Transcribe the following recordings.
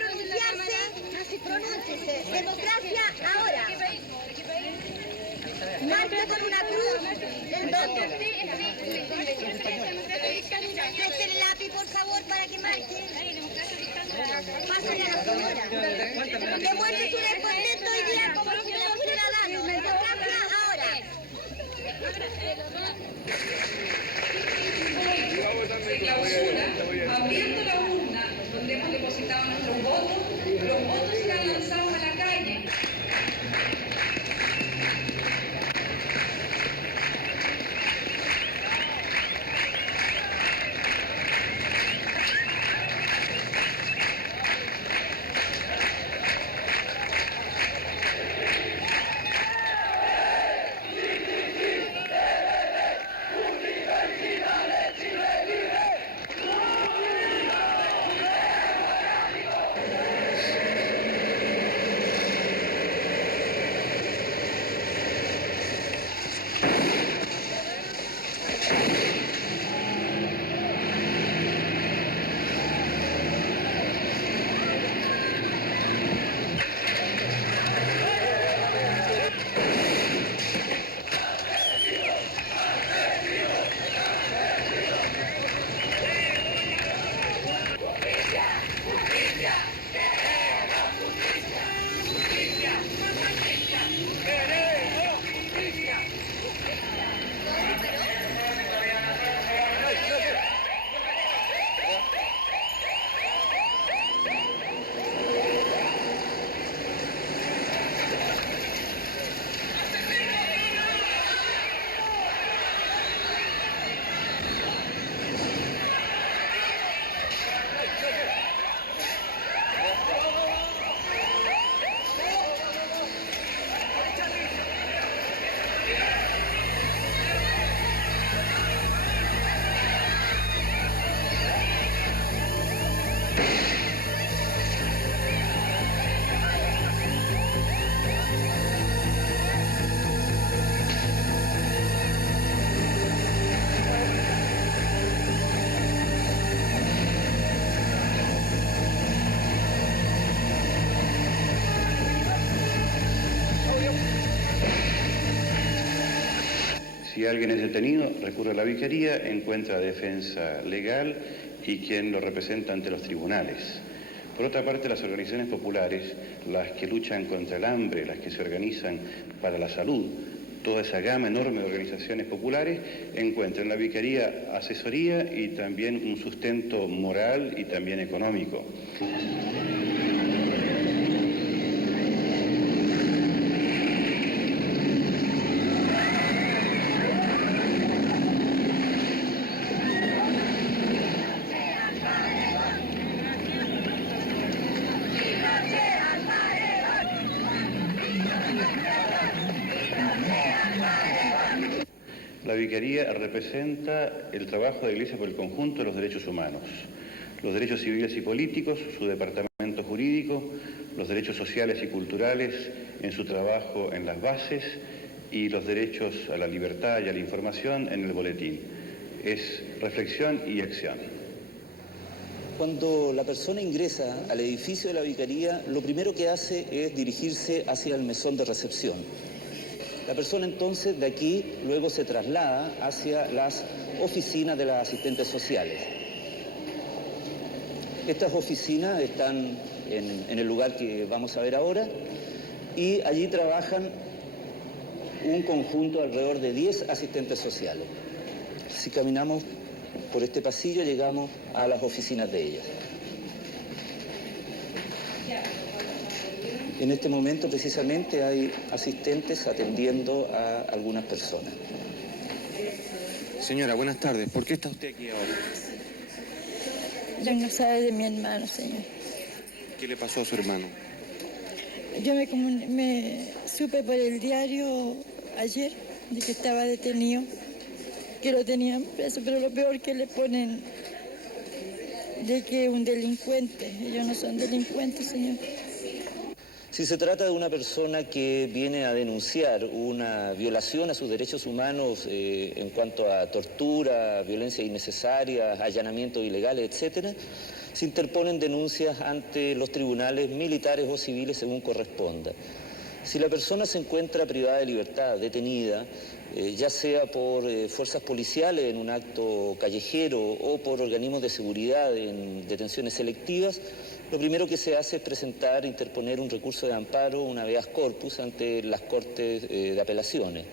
pronunciarse, pronúnciese. Democracia ahora. Marque con una cruz el voto. Preste el lápiz, por favor, para que marque. Pásale a la señora. Demuestre su descontento hoy día como ciudadano. Democracia ahora. Se clausura abriendo la urna donde hemos depositado nuestros votos. Los votos serán lanzados a la calle. Si alguien es detenido, recurre a la Vicaría, encuentra defensa legal y quien lo representa ante los tribunales. Por otra parte, las organizaciones populares, las que luchan contra el hambre, las que se organizan para la salud, toda esa gama enorme de organizaciones populares, encuentran en la Vicaría asesoría y también un sustento moral y también económico. La Vicaría representa el trabajo de la Iglesia por el conjunto de los derechos humanos, los derechos civiles y políticos, su departamento jurídico, los derechos sociales y culturales en su trabajo en las bases y los derechos a la libertad y a la información en el boletín. Es reflexión y acción. Cuando la persona ingresa al edificio de la Vicaría, lo primero que hace es dirigirse hacia el mesón de recepción. La persona entonces de aquí luego se traslada hacia las oficinas de las asistentes sociales. Estas oficinas están en el lugar que vamos a ver ahora y allí trabajan un conjunto alrededor de 10 asistentes sociales. Si caminamos por este pasillo llegamos a las oficinas de ellas. En este momento precisamente hay asistentes atendiendo a algunas personas. Señora, buenas tardes. ¿Por qué está usted aquí ahora? Yo no sabe de mi hermano, señor. ¿Qué le pasó a su hermano? Yo me supe por el diario ayer de que estaba detenido, que lo tenían preso, pero lo peor que le ponen de que es un delincuente. Ellos no son delincuentes, señor. Si se trata de una persona que viene a denunciar una violación a sus derechos humanos en cuanto a tortura, violencia innecesaria, allanamientos ilegales, etcétera, se interponen denuncias ante los tribunales militares o civiles según corresponda. Si la persona se encuentra privada de libertad, detenida, ya sea por fuerzas policiales en un acto callejero o por organismos de seguridad en detenciones selectivas, lo primero que se hace es presentar, interponer un recurso de amparo, un habeas corpus, ante las Cortes de Apelaciones.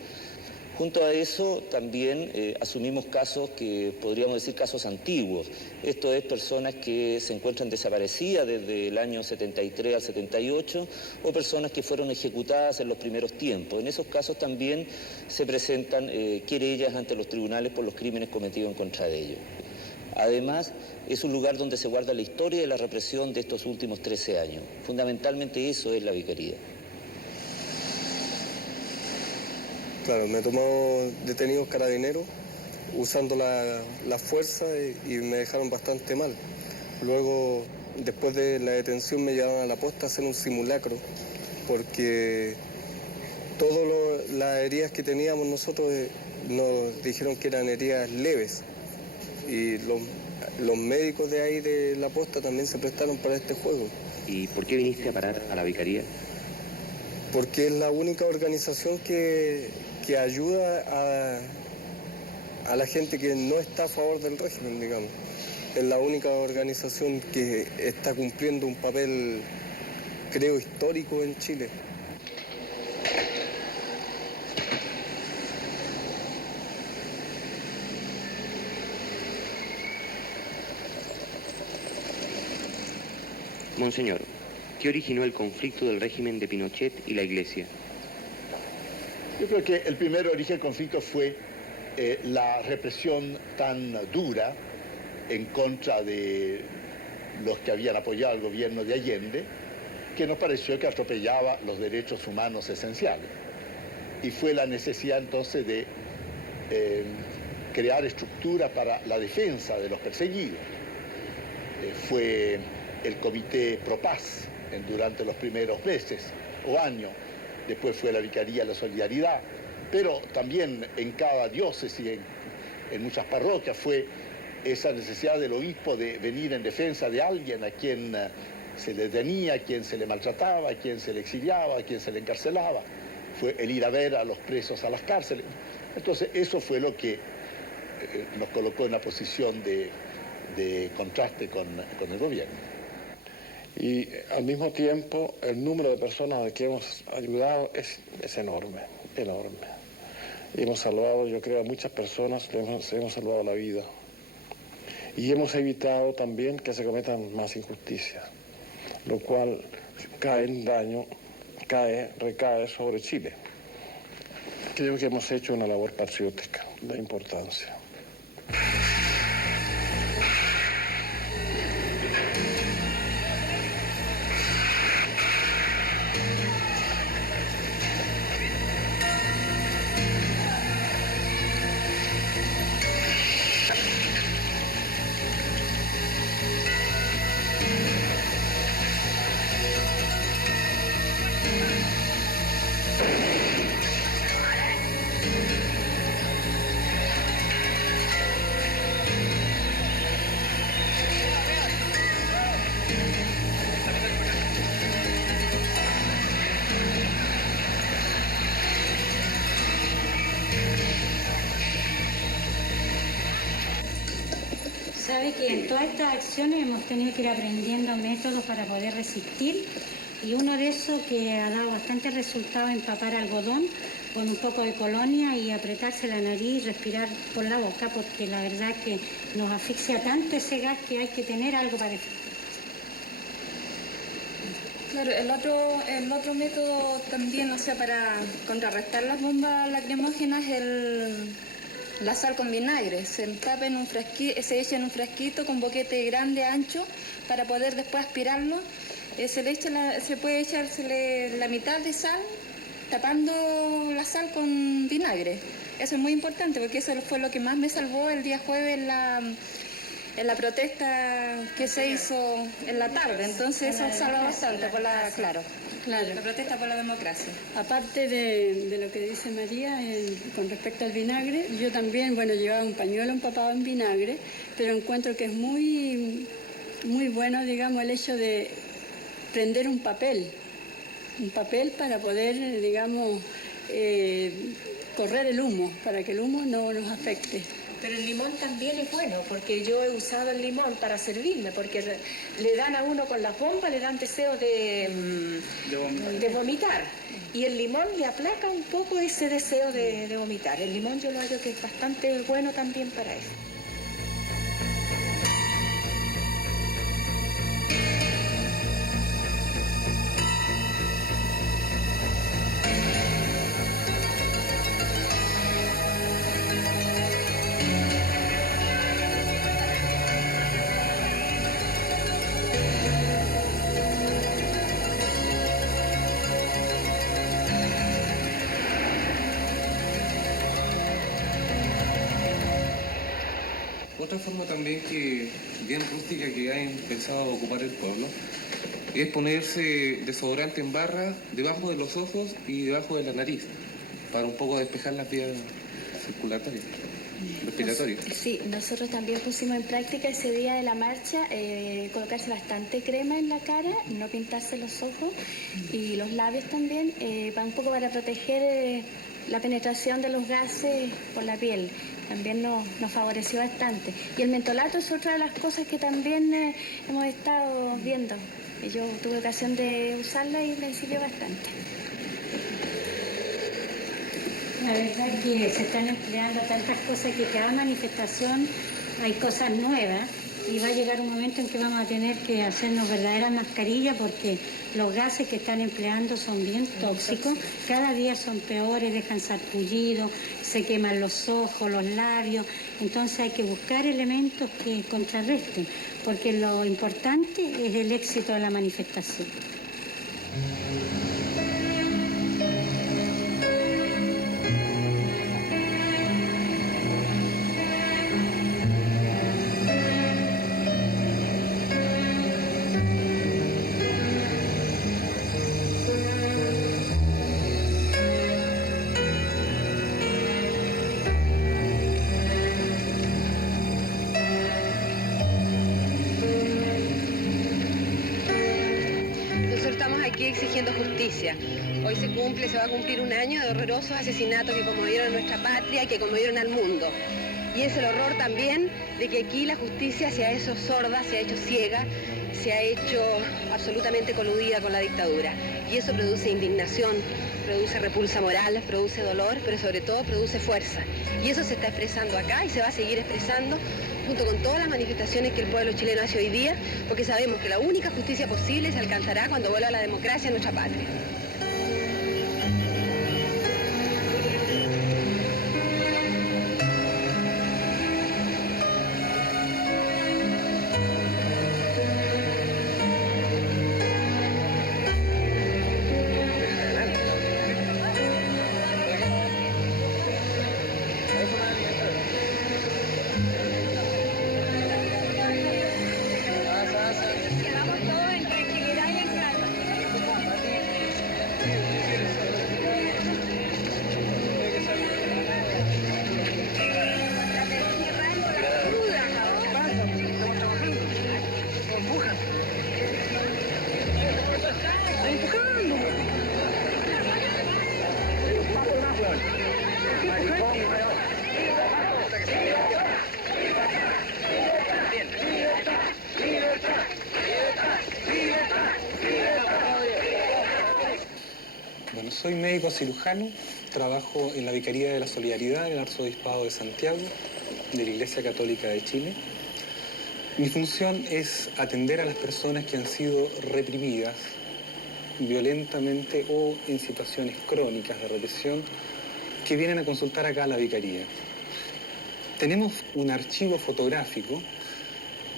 Junto a eso también asumimos casos que podríamos decir casos antiguos. Esto es personas que se encuentran desaparecidas desde el año 73 al 78 o personas que fueron ejecutadas en los primeros tiempos. En esos casos también se presentan querellas ante los tribunales por los crímenes cometidos en contra de ellos. Además, es un lugar donde se guarda la historia de la represión de estos últimos 13 años. Fundamentalmente eso es la vicaría. Claro, me he tomado detenidos carabineros usando la fuerza y me dejaron bastante mal. Luego, después de la detención, me llevaron a la posta a hacer un simulacro porque todas las heridas que teníamos nosotros nos dijeron que eran heridas leves y los médicos de ahí de la posta también se prestaron para este juego. ¿Y por qué viniste a parar a la vicaría? Porque es la única organización que ayuda a la gente que no está a favor del régimen, digamos. Es la única organización que está cumpliendo un papel, creo, histórico en Chile. Monseñor, ¿qué originó el conflicto del régimen de Pinochet y la Iglesia? Yo creo que el primer origen del conflicto fue la represión tan dura en contra de los que habían apoyado al gobierno de Allende, que nos pareció que atropellaba los derechos humanos esenciales. Y fue la necesidad entonces de crear estructuras para la defensa de los perseguidos. Fue el Comité Pro Paz durante los primeros meses o años. Después fue la Vicaría de la Solidaridad, pero también en cada diócesis, en muchas parroquias, fue esa necesidad del obispo de venir en defensa de alguien a quien se le detenía, a quien se le maltrataba, a quien se le exiliaba, a quien se le encarcelaba. Fue el ir a ver a los presos a las cárceles. Entonces eso fue lo que nos colocó en una posición de contraste con el gobierno. Y al mismo tiempo el número de personas a que hemos ayudado es enorme, enorme. Y hemos salvado, yo creo, a muchas personas, hemos salvado la vida. Y hemos evitado también que se cometan más injusticias, lo cual recae sobre Chile. Creo que hemos hecho una labor patriótica de importancia. Sabe que en todas estas acciones hemos tenido que ir aprendiendo métodos para poder resistir y uno de esos que ha dado bastante resultado es empapar algodón con un poco de colonia y apretarse la nariz y respirar por la boca, porque la verdad es que nos asfixia tanto ese gas que hay que tener algo para defender. Claro, el otro método también, o sea, para contrarrestar las bombas lacrimógenas es la sal con vinagre. Se tapa en un frasquito, se echa en un frasquito con boquete grande, ancho, para poder después aspirarlo. Se puede echársele la mitad de sal, tapando la sal con vinagre. Eso es muy importante porque eso fue lo que más me salvó el día jueves en la protesta que se hizo en la tarde. Entonces eso salva bastante por la protesta por la democracia. Aparte de lo que dice María con respecto al vinagre, yo también, llevaba un pañuelo empapado en vinagre, pero encuentro que es muy muy bueno, digamos, el hecho de prender un papel para poder, digamos, correr el humo, para que el humo no nos afecte. Pero el limón también es bueno, porque yo he usado el limón para servirme, porque le dan a uno con las bombas, le dan deseo de vomitar. Y el limón le aplaca un poco ese deseo de vomitar. El limón yo lo hallo que es bastante bueno también para eso. Otra forma también que bien rústica que ha empezado a ocupar el pueblo es ponerse desodorante en barra debajo de los ojos y debajo de la nariz para un poco despejar las vías circulatorias, respiratorias. Sí, nosotros también pusimos en práctica ese día de la marcha colocarse bastante crema en la cara, no pintarse los ojos y los labios también, un poco para proteger la penetración de los gases por la piel. También nos favoreció bastante. Y el mentolato es otra de las cosas que también hemos estado viendo. Yo tuve ocasión de usarla y me sirvió bastante. La verdad es que se están empleando tantas cosas que cada manifestación hay cosas nuevas y va a llegar un momento en que vamos a tener que hacernos verdaderas mascarillas porque los gases que están empleando son bien tóxicos, cada día son peores, dejan sarpullidos, se queman los ojos, los labios, entonces hay que buscar elementos que contrarresten, porque lo importante es el éxito de la manifestación. Exigiendo justicia. Hoy se va a cumplir un año de horrorosos asesinatos que conmovieron a nuestra patria y que conmovieron al mundo. Y es el horror también de que aquí la justicia se ha hecho sorda, se ha hecho ciega, se ha hecho absolutamente coludida con la dictadura. Y eso produce indignación, produce repulsa moral, produce dolor, pero sobre todo produce fuerza. Y eso se está expresando acá y se va a seguir expresando junto con todas las manifestaciones que el pueblo chileno hace hoy día, porque sabemos que la única justicia posible se alcanzará cuando vuelva la democracia en nuestra patria. Bueno, soy médico cirujano, trabajo en la Vicaría de la Solidaridad en el Arzobispado de Santiago, de la Iglesia Católica de Chile. Mi función es atender a las personas que han sido reprimidas violentamente o en situaciones crónicas de represión que vienen a consultar acá a la Vicaría. Tenemos un archivo fotográfico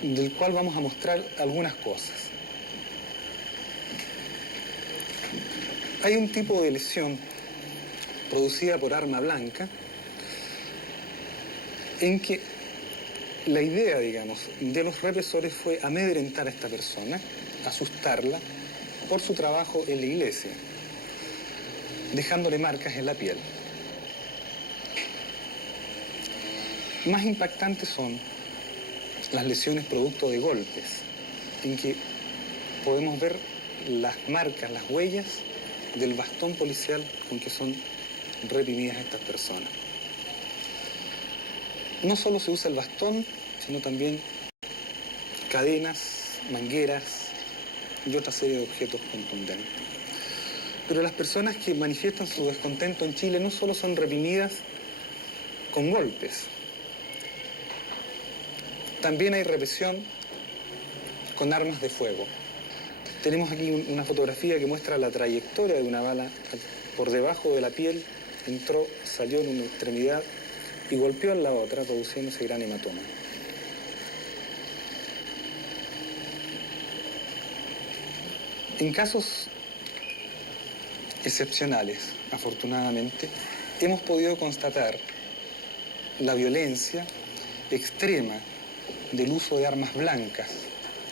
del cual vamos a mostrar algunas cosas. Hay un tipo de lesión producida por arma blanca en que la idea, digamos, de los represores fue amedrentar a esta persona, asustarla por su trabajo en la iglesia, dejándole marcas en la piel. Más impactantes son las lesiones producto de golpes en que podemos ver las marcas, las huellas del bastón policial con que son reprimidas estas personas. No solo se usa el bastón, sino también cadenas, mangueras y otra serie de objetos contundentes. Pero las personas que manifiestan su descontento en Chile no solo son reprimidas con golpes, también hay represión con armas de fuego. Tenemos aquí una fotografía que muestra la trayectoria de una bala por debajo de la piel, entró, salió en una extremidad y golpeó en la otra, produciendo ese gran hematoma. En casos excepcionales, afortunadamente, hemos podido constatar la violencia extrema del uso de armas blancas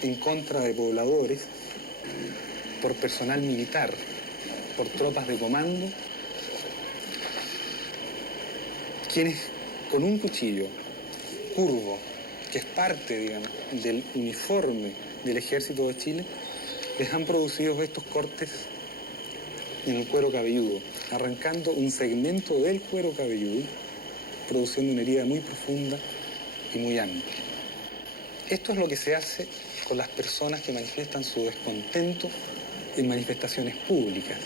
en contra de pobladores por personal militar, por tropas de comando, quienes con un cuchillo curvo, que es parte, digamos, del uniforme del Ejército de Chile, les han producido estos cortes en el cuero cabelludo, arrancando un segmento del cuero cabelludo, produciendo una herida muy profunda y muy amplia. Esto es lo que se hace con las personas que manifiestan su descontento en manifestaciones públicas.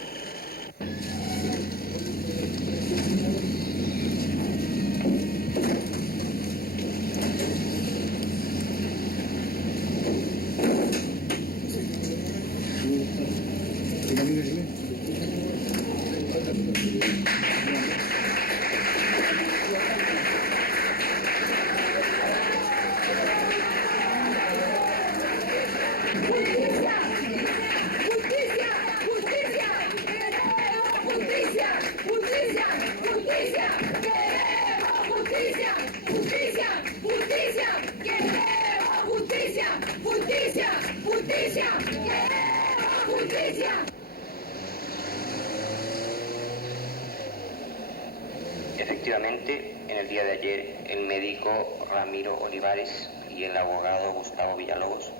Efectivamente, en el día de ayer, el médico Ramiro Olivares y el abogado Gustavo Villalobos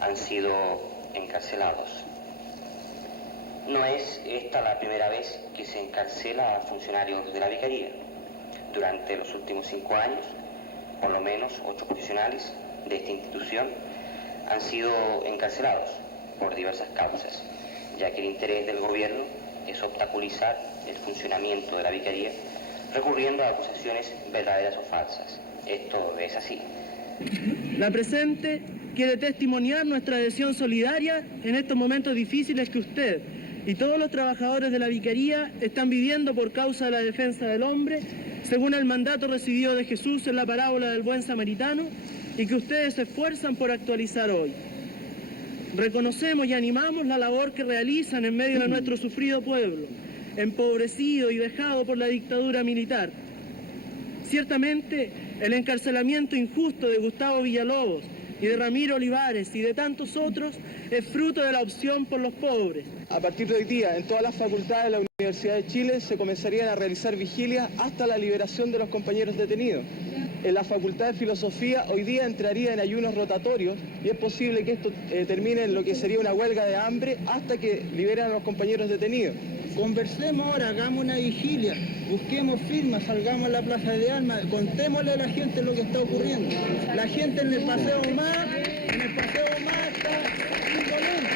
han sido encarcelados. No es esta la primera vez que se encarcela a funcionarios de la Vicaría. Durante los últimos 5 años, por lo menos 8 profesionales de esta institución han sido encarcelados por diversas causas, ya que el interés del gobierno es obstaculizar el funcionamiento de la Vicaría recurriendo a acusaciones verdaderas o falsas. Esto es así. La presente quiere testimoniar nuestra adhesión solidaria en estos momentos difíciles que usted y todos los trabajadores de la Vicaría están viviendo por causa de la defensa del hombre, según el mandato recibido de Jesús en la parábola del buen samaritano, y que ustedes se esfuerzan por actualizar hoy. Reconocemos y animamos la labor que realizan en medio de nuestro sufrido pueblo, empobrecido y vejado por la dictadura militar. Ciertamente, el encarcelamiento injusto de Gustavo Villalobos y de Ramiro Olivares y de tantos otros es fruto de la opción por los pobres. A partir de hoy día, en todas las facultades de la Universidad de Chile se comenzarían a realizar vigilias hasta la liberación de los compañeros detenidos. En la Facultad de Filosofía hoy día entraría en ayunos rotatorios y es posible que esto termine en lo que sería una huelga de hambre hasta que liberen a los compañeros detenidos. Conversemos ahora, hagamos una vigilia, busquemos firmas, salgamos a la Plaza de Armas, contémosle a la gente lo que está ocurriendo. La gente en el Paseo Omar está indolente.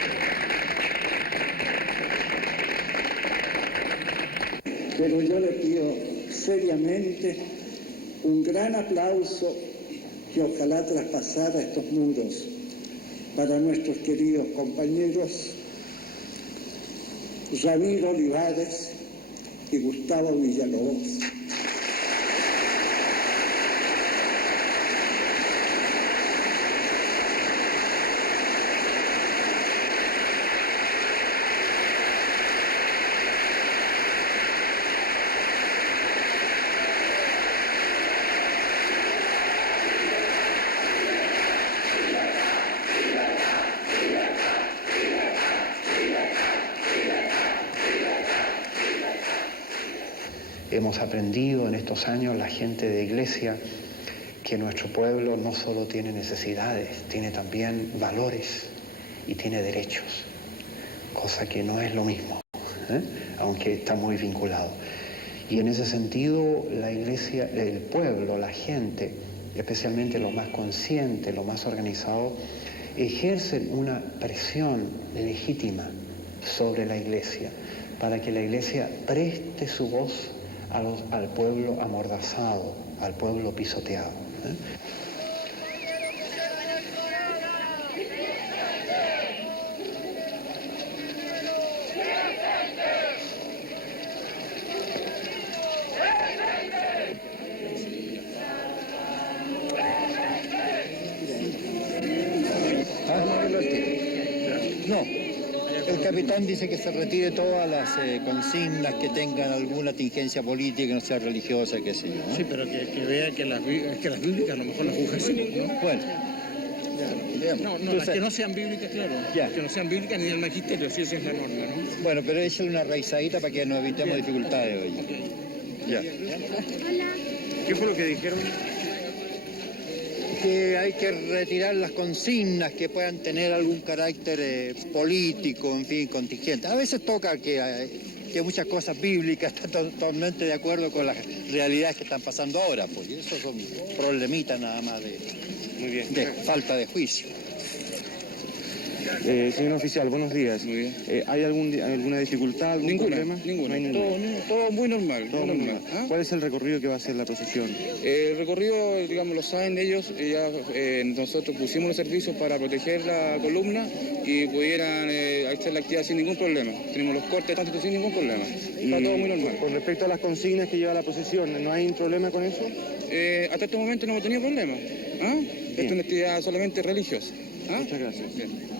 Pero yo le pido seriamente un gran aplauso que ojalá traspasara estos muros para nuestros queridos compañeros Ramiro Olivares y Gustavo Villalobos. Hemos aprendido en estos años, la gente de Iglesia, que nuestro pueblo no solo tiene necesidades, tiene también valores y tiene derechos, cosa que no es lo mismo, aunque está muy vinculado. Y en ese sentido, la Iglesia, el pueblo, la gente, especialmente los más conscientes, los más organizados, ejercen una presión legítima sobre la Iglesia, para que la Iglesia preste su voz al pueblo amordazado, al pueblo pisoteado. No, el capitán dice que se retire todas las consignas que tengan alguna tingencia política, que no sea religiosa, qué sé yo, ¿no? Sí, pero que vea que las bíblicas a lo mejor las juzga así, ¿no? Bueno. No, las que no sean bíblicas, claro. Las que no sean bíblicas ni del magisterio, si esa es la norma, ¿no? Bueno, pero échale una raizadita para que nos evitemos dificultades hoy. Ya. ¿Qué fue lo que dijeron? Que hay que retirar las consignas que puedan tener algún carácter político, en fin, contingente. A veces toca que muchas cosas bíblicas están totalmente de acuerdo con las realidades que están pasando ahora, pues eso son problemitas nada más de falta de juicio. Señor oficial, buenos días. Muy bien. ¿Hay alguna dificultad, algún problema? Ninguna. No hay Todo muy normal. Todo muy normal. ¿Ah? ¿Cuál es el recorrido que va a hacer la procesión? El recorrido, digamos, lo saben ellos. Ya nosotros pusimos los servicios para proteger la columna y pudieran hacer la actividad sin ningún problema. Tenemos los cortes tanto sin ningún problema. Está todo muy normal. Con respecto a las consignas que lleva la procesión, ¿no hay un problema con eso? Hasta este momento no hemos tenido problema. ¿Ah? Esta es una actividad solamente religiosa. ¿Ah? Muchas gracias. Bien.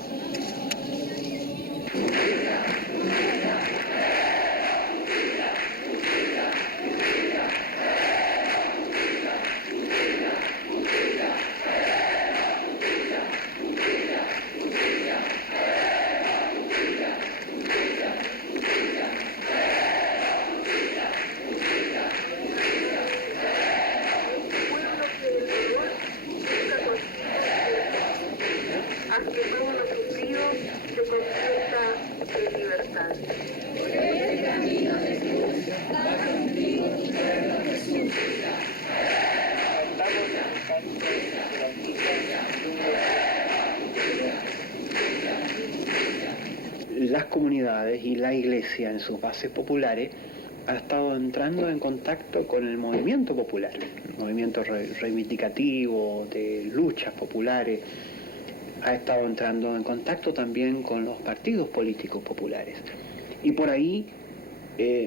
Las comunidades y la Iglesia en sus bases populares ha estado entrando en contacto con el movimiento popular, el movimiento reivindicativo de luchas populares, ha estado entrando en contacto también con los partidos políticos populares. Y por ahí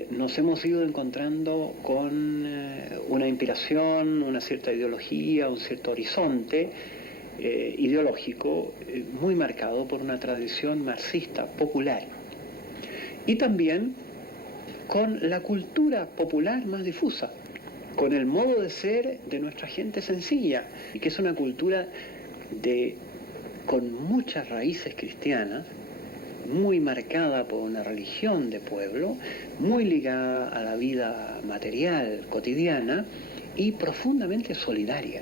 nos hemos ido encontrando con una inspiración, una cierta ideología, un cierto horizonte ideológico muy marcado por una tradición marxista popular. Y también con la cultura popular más difusa, con el modo de ser de nuestra gente sencilla, y que es una cultura con muchas raíces cristianas, muy marcada por una religión de pueblo, muy ligada a la vida material cotidiana y profundamente solidaria.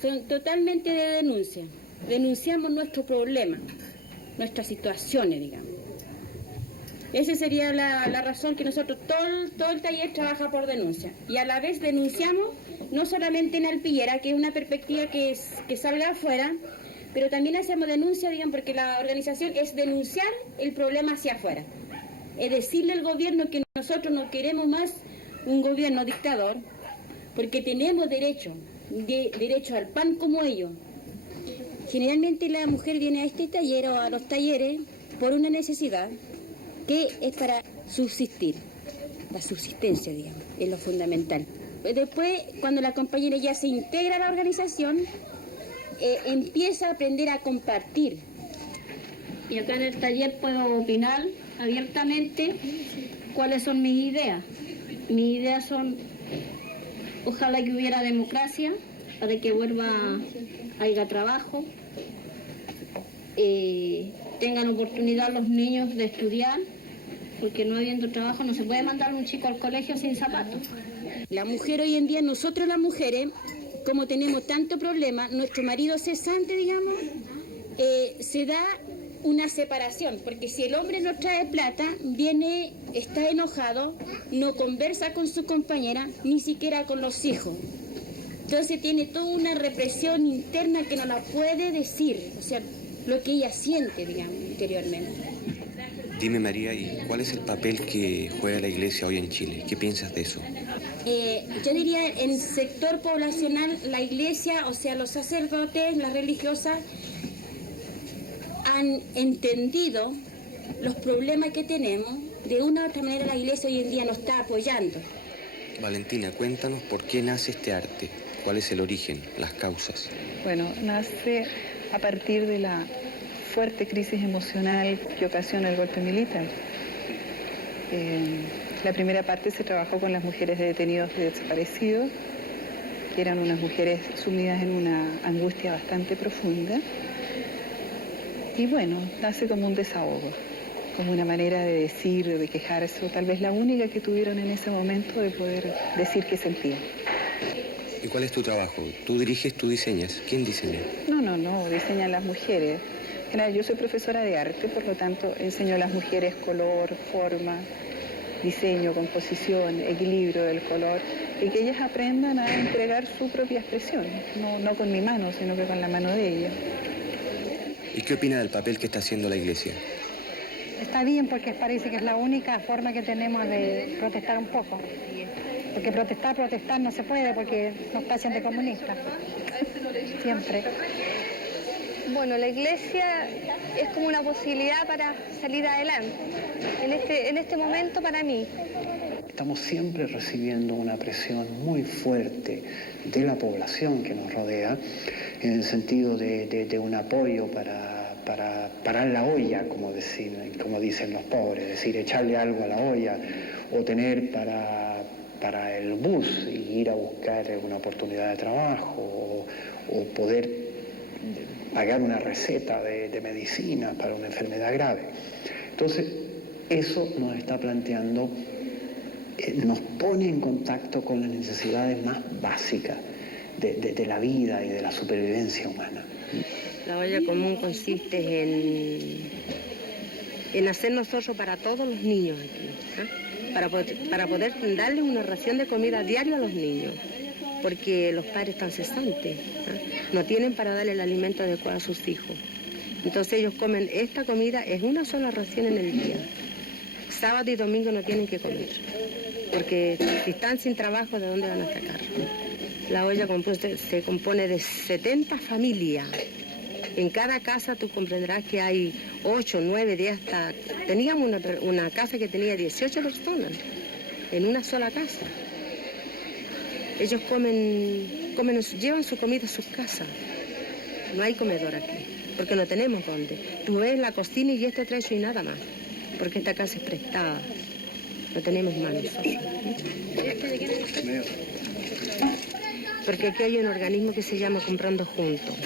Son totalmente de denuncia. Denunciamos nuestro problema, nuestras situaciones, digamos. Esa sería la razón que nosotros, todo el taller trabaja por denuncia. Y a la vez denunciamos, no solamente en Alpillera, que es una perspectiva que salga afuera, pero también hacemos denuncia, digamos, porque la organización es denunciar el problema hacia afuera. Es decirle al gobierno que nosotros no queremos más un gobierno dictador, porque tenemos derecho al pan como ellos. Generalmente la mujer viene a este taller o a los talleres por una necesidad que es para subsistir, la subsistencia, digamos, es lo fundamental. Después, cuando la compañera ya se integra a la organización, empieza a aprender a compartir. Y acá en el taller puedo opinar abiertamente cuáles son mis ideas. Mis ideas son, ojalá que hubiera democracia, para que haya trabajo, tengan oportunidad los niños de estudiar, porque no habiendo trabajo no se puede mandar a un chico al colegio sin zapatos. La mujer hoy en día, nosotros las mujeres, como tenemos tanto problema, nuestro marido cesante, digamos, se da una separación, porque si el hombre no trae plata, viene, está enojado, no conversa con su compañera, ni siquiera con los hijos. Entonces tiene toda una represión interna que no la puede decir, o sea, lo que ella siente, digamos, interiormente. Dime, María, ¿y cuál es el papel que juega la Iglesia hoy en Chile? ¿Qué piensas de eso? Yo diría, en el sector poblacional, la Iglesia, o sea, los sacerdotes, las religiosas, han entendido los problemas que tenemos. De una u otra manera la Iglesia hoy en día nos está apoyando. Valentina, cuéntanos por qué nace este arte, cuál es el origen, las causas. Bueno, nace a partir de la fuerte crisis emocional que ocasiona el golpe militar. La primera parte se trabajó con las mujeres de detenidos y desaparecidos, que eran unas mujeres sumidas en una angustia bastante profunda. Y bueno, nace como un desahogo, como una manera de decir, de quejarse, o tal vez la única que tuvieron en ese momento de poder decir qué sentían. ¿Y cuál es tu trabajo? ¿Tú diriges, tú diseñas? ¿Quién diseña? No, diseñan las mujeres. Yo soy profesora de arte, por lo tanto enseño a las mujeres color, forma, diseño, composición, equilibrio del color, y que ellas aprendan a entregar su propia expresión, no con mi mano, sino que con la mano de ellas. ¿Y qué opina del papel que está haciendo la Iglesia? Está bien, porque parece que es la única forma que tenemos de protestar un poco. Porque protestar no se puede porque nos tachan de comunistas. Siempre. Bueno, la Iglesia es como una posibilidad para salir adelante. En este momento para mí. Estamos siempre recibiendo una presión muy fuerte de la población que nos rodea, en el sentido de un apoyo para parar la olla, como dicen los pobres, es decir, echarle algo a la olla, o tener para el bus y ir a buscar una oportunidad de trabajo, o poder pagar una receta de medicina para una enfermedad grave. Entonces, eso nos está planteando, nos pone en contacto con las necesidades más básicas de la vida y de la supervivencia humana. La olla común consiste en hacer nosotros para todos los niños aquí, para poder darle una ración de comida diaria a los niños, porque los padres están cesantes, no tienen para darle el alimento adecuado a sus hijos. Entonces ellos comen esta comida, es una sola ración en el día. Sábado y domingo no tienen que comer, porque si están sin trabajo, ¿de dónde van a sacar? La olla se compone de 70 familias. En cada casa tú comprenderás que hay 8, 9, 10 hasta... Teníamos una casa que tenía 18 personas en una sola casa. Ellos llevan su comida a sus casas. No hay comedor aquí, porque no tenemos dónde. Tú ves la cocina y este trecho y nada más, porque esta casa es prestada. No tenemos más nosotros. Porque aquí hay un organismo que se llama Comprando Juntos.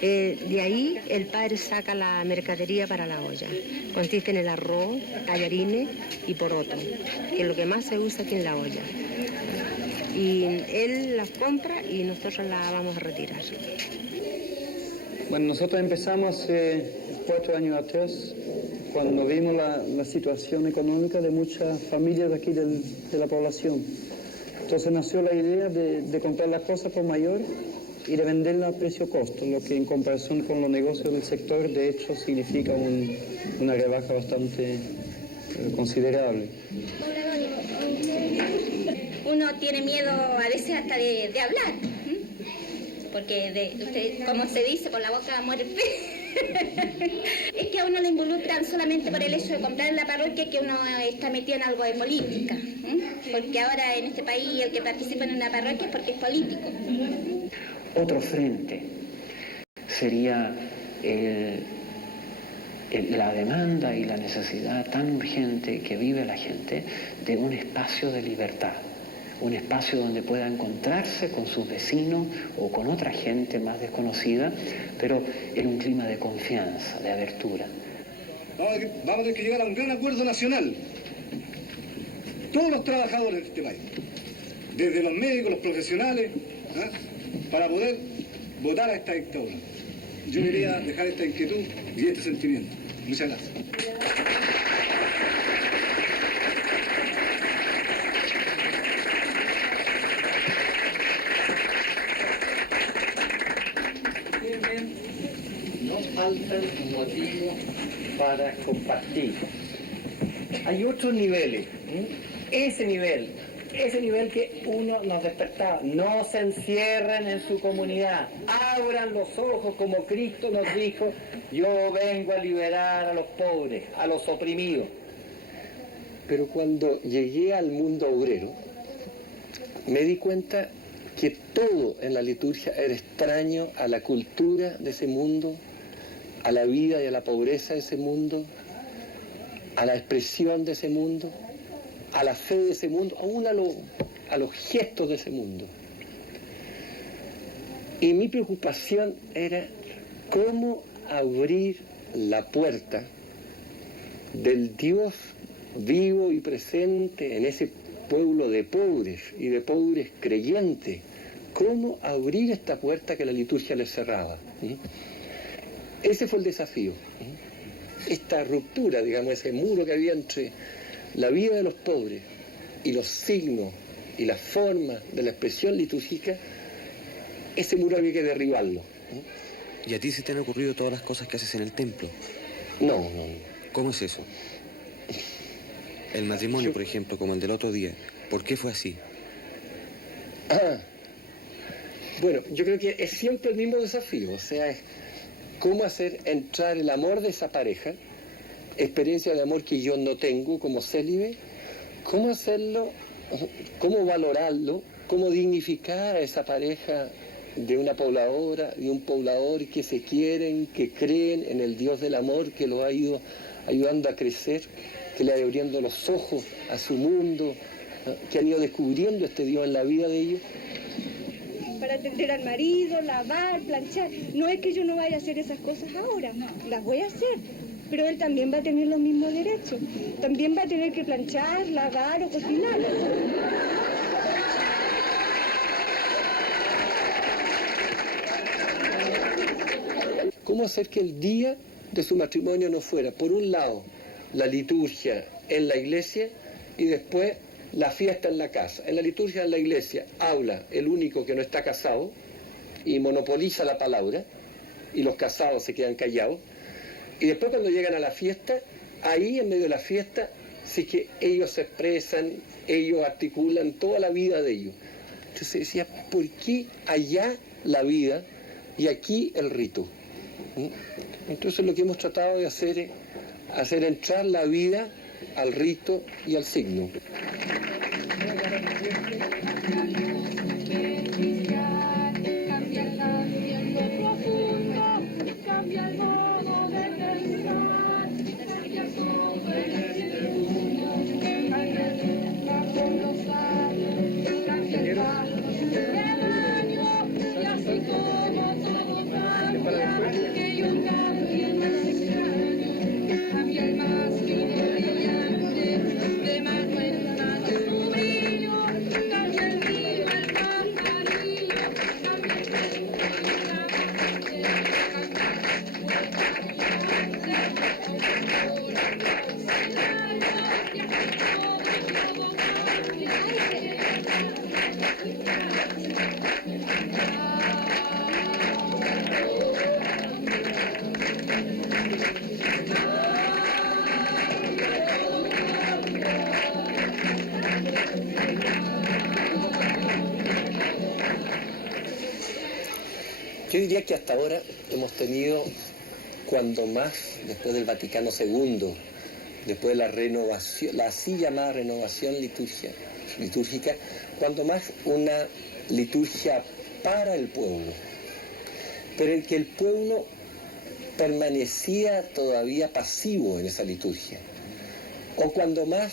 De ahí el padre saca la mercadería para la olla. Consiste en el arroz, tallarines y poroto, que es lo que más se usa aquí en la olla. Y él las compra y nosotros la vamos a retirar. Bueno, nosotros empezamos hace 4 años atrás, cuando vimos la situación económica de muchas familias de aquí de la población. Entonces nació la idea de comprar las cosas por mayor y de venderla a precio costo, lo que en comparación con los negocios del sector de hecho significa una rebaja bastante considerable. Uno tiene miedo a veces hasta de hablar, porque como se dice, por la boca muere el pez. Es que a uno le involucran solamente por el hecho de comprar en la parroquia que uno está metido en algo de política, porque ahora en este país el que participa en una parroquia es porque es político. Otro frente sería la demanda y la necesidad tan urgente que vive la gente de un espacio de libertad, un espacio donde pueda encontrarse con sus vecinos o con otra gente más desconocida, pero en un clima de confianza, de abertura. Vamos a tener que llegar a un gran acuerdo nacional. Todos los trabajadores de este país, desde los médicos, los profesionales, para poder votar a esta dictadura. Yo quería dejar esta inquietud y este sentimiento. Muchas gracias. No faltan motivos para compartir. Hay otros niveles. Ese nivel que uno nos despertaba. No se encierren en su comunidad. Abran los ojos como Cristo nos dijo: yo vengo a liberar a los pobres, a los oprimidos. Pero cuando llegué al mundo obrero, me di cuenta que todo en la liturgia era extraño a la cultura de ese mundo, a la vida y a la pobreza de ese mundo, a la expresión de ese mundo, a la fe de ese mundo, aún a los gestos de ese mundo. Y mi preocupación era cómo abrir la puerta del Dios vivo y presente en ese pueblo de pobres y de pobres creyentes. ¿Cómo abrir esta puerta que la liturgia les cerraba? Ese fue el desafío. Esta ruptura, digamos, ese muro que había entre la vida de los pobres y los signos y las formas de la expresión litúrgica, ese muro había que derribarlo. ¿Y a ti se te han ocurrido todas las cosas que haces en el templo? No. ¿Cómo es eso? El matrimonio, por ejemplo, como el del otro día, ¿por qué fue así? Bueno, yo creo que es siempre el mismo desafío, o sea, es cómo hacer entrar el amor de esa pareja, experiencia de amor que yo no tengo como célibe, cómo hacerlo, cómo valorarlo, cómo dignificar a esa pareja de una pobladora, de un poblador que se quieren, que creen en el Dios del amor, que lo ha ido ayudando a crecer, que le ha ido abriendo los ojos a su mundo, que han ido descubriendo este Dios en la vida de ellos. Para atender al marido, lavar, planchar. No es que yo no vaya a hacer esas cosas ahora, las voy a hacer, pero él también va a tener los mismos derechos. También va a tener que planchar, lavar o cocinar. ¿Cómo hacer que el día de su matrimonio no fuera, por un lado, la liturgia en la iglesia y después la fiesta en la casa? En la liturgia en la iglesia habla el único que no está casado y monopoliza la palabra, y los casados se quedan callados, y después cuando llegan a la fiesta, ahí en medio de la fiesta sí que ellos se expresan, ellos articulan toda la vida de ellos. Entonces decía, ¿por qué allá la vida y aquí el rito? Entonces lo que hemos tratado de hacer es hacer entrar la vida al rito y al signo. Yo diría que hasta ahora hemos tenido, cuando más, después del Vaticano II, después de la renovación, la así llamada renovación litúrgica, cuando más una liturgia para el pueblo, pero en que el pueblo permanecía todavía pasivo en esa liturgia, o cuando más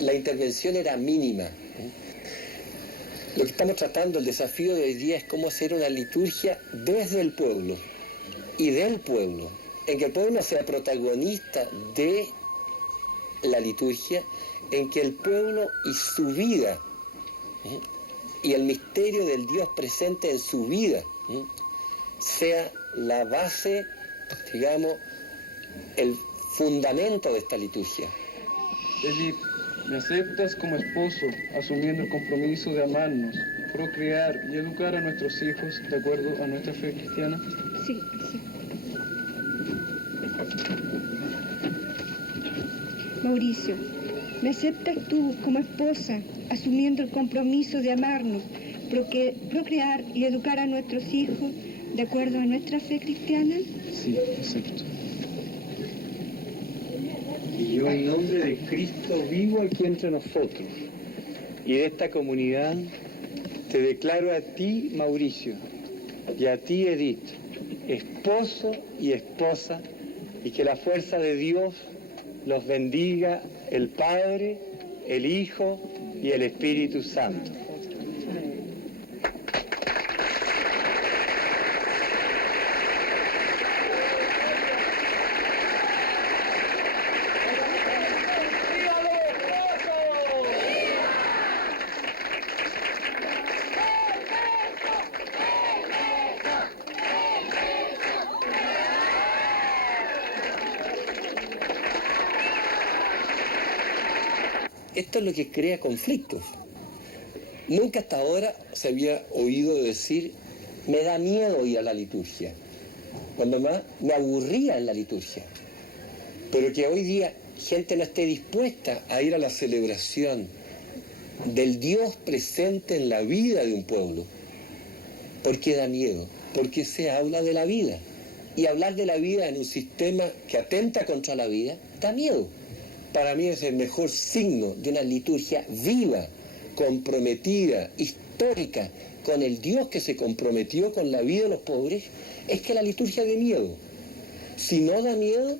la intervención era mínima. Lo que estamos tratando, el desafío de hoy día, es cómo hacer una liturgia desde el pueblo y del pueblo, en que el pueblo sea protagonista de la liturgia, en que el pueblo y su vida y el misterio del Dios presente en su vida sea la base, digamos, el fundamento de esta liturgia. Edith, ¿me aceptas como esposo, asumiendo el compromiso de amarnos, procrear y educar a nuestros hijos de acuerdo a nuestra fe cristiana? Sí, sí. Mauricio, ¿me aceptas tú como esposa, asumiendo el compromiso de amarnos, procrear y educar a nuestros hijos de acuerdo a nuestra fe cristiana? Sí, acepto. Y yo, en nombre de Cristo vivo aquí entre nosotros y de esta comunidad, te declaro a ti, Mauricio, y a ti, Edith, esposo y esposa, y que la fuerza de Dios los bendiga, el Padre, el Hijo y el Espíritu Santo. Esto es lo que crea conflictos. Nunca hasta ahora se había oído decir, me da miedo ir a la liturgia, cuando más me aburría en la liturgia. Pero que hoy día gente no esté dispuesta a ir a la celebración del Dios presente en la vida de un pueblo, porque da miedo, porque se habla de la vida. Y hablar de la vida en un sistema que atenta contra la vida, da miedo. Para mí es el mejor signo de una liturgia viva, comprometida, histórica, con el Dios que se comprometió con la vida de los pobres, es que la liturgia dé miedo. Si no da miedo,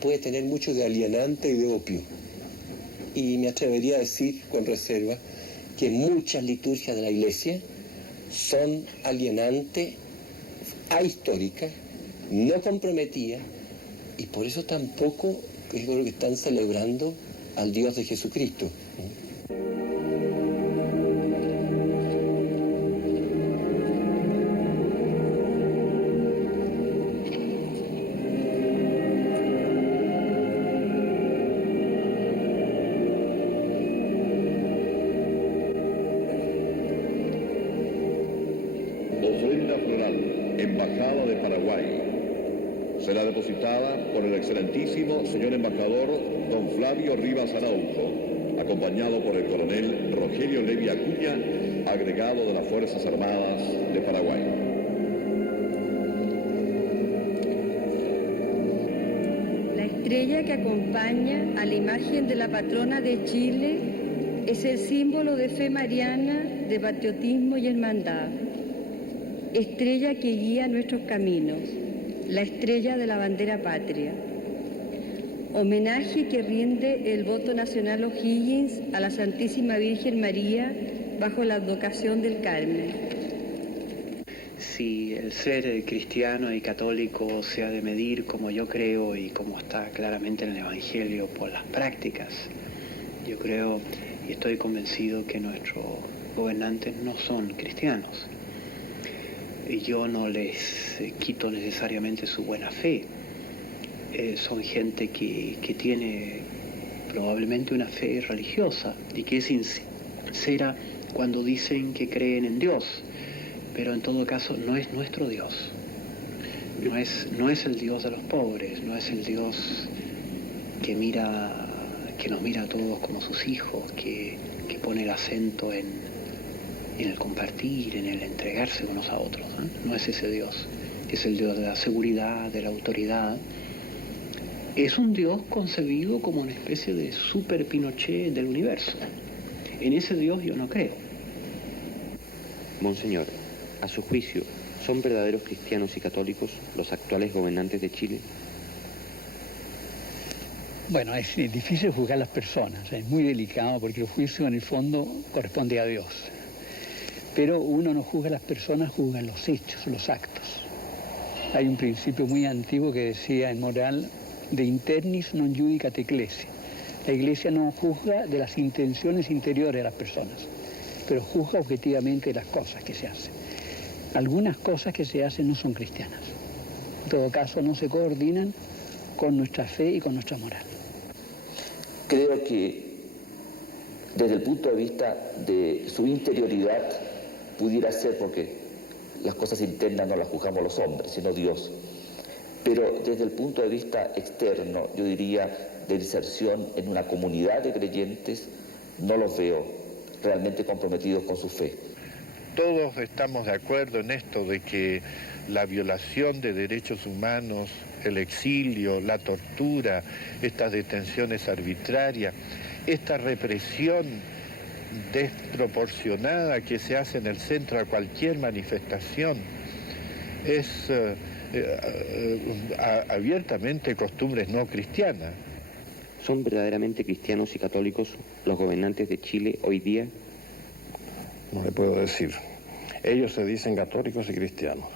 puede tener mucho de alienante y de opio. Y me atrevería a decir, con reserva, que muchas liturgias de la Iglesia son alienantes, ahistóricas, no comprometidas, y por eso tampoco yo creo que están celebrando al Dios de Jesucristo. Ofrenda floral, Embajada de Paraguay. Será depositada por el excelentísimo señor embajador don Flavio Rivas Araujo, acompañado por el coronel Rogelio Levi Acuña, agregado de las Fuerzas Armadas de Paraguay. La estrella que acompaña a la imagen de la patrona de Chile es el símbolo de fe mariana, de patriotismo y hermandad. Estrella que guía nuestros caminos. La estrella de la bandera patria. Homenaje que rinde el voto nacional O'Higgins a la Santísima Virgen María bajo la advocación del Carmen. Si el ser cristiano y católico se ha de medir, como yo creo y como está claramente en el Evangelio, por las prácticas, yo creo y estoy convencido que nuestros gobernantes no son cristianos. Yo no les quito necesariamente su buena fe. Son gente que tiene probablemente una fe religiosa y que es sincera cuando dicen que creen en Dios, pero en todo caso no es nuestro Dios. No es el Dios de los pobres, no es el Dios que nos mira a todos como sus hijos, que pone el acento en el compartir, en el entregarse unos a otros. No es ese Dios. Es el Dios de la seguridad, de la autoridad. Es un Dios concebido como una especie de super Pinochet del universo. En ese Dios yo no creo. Monseñor, a su juicio, ¿son verdaderos cristianos y católicos los actuales gobernantes de Chile? Bueno, es difícil juzgar a las personas, es muy delicado porque el juicio en el fondo corresponde a Dios. Pero uno no juzga a las personas, juzga los hechos, los actos. Hay un principio muy antiguo que decía en moral, de internis non judicat ecclesia. La Iglesia no juzga de las intenciones interiores de las personas. pero juzga objetivamente las cosas que se hacen. Algunas cosas que se hacen no son cristianas. En todo caso, no se coordinan con nuestra fe y con nuestra moral. Creo que desde el punto de vista de su interioridad pudiera ser, porque las cosas internas no las juzgamos los hombres, sino Dios. Pero desde el punto de vista externo, yo diría, de inserción en una comunidad de creyentes, no los veo realmente comprometidos con su fe. Todos estamos de acuerdo en esto de que la violación de derechos humanos, el exilio, la tortura, estas detenciones arbitrarias, esta represión desproporcionada que se hace en el centro a cualquier manifestación, es abiertamente costumbres no cristianas. ¿Son verdaderamente cristianos y católicos los gobernantes de Chile hoy día? No le puedo decir. Ellos se dicen católicos y cristianos.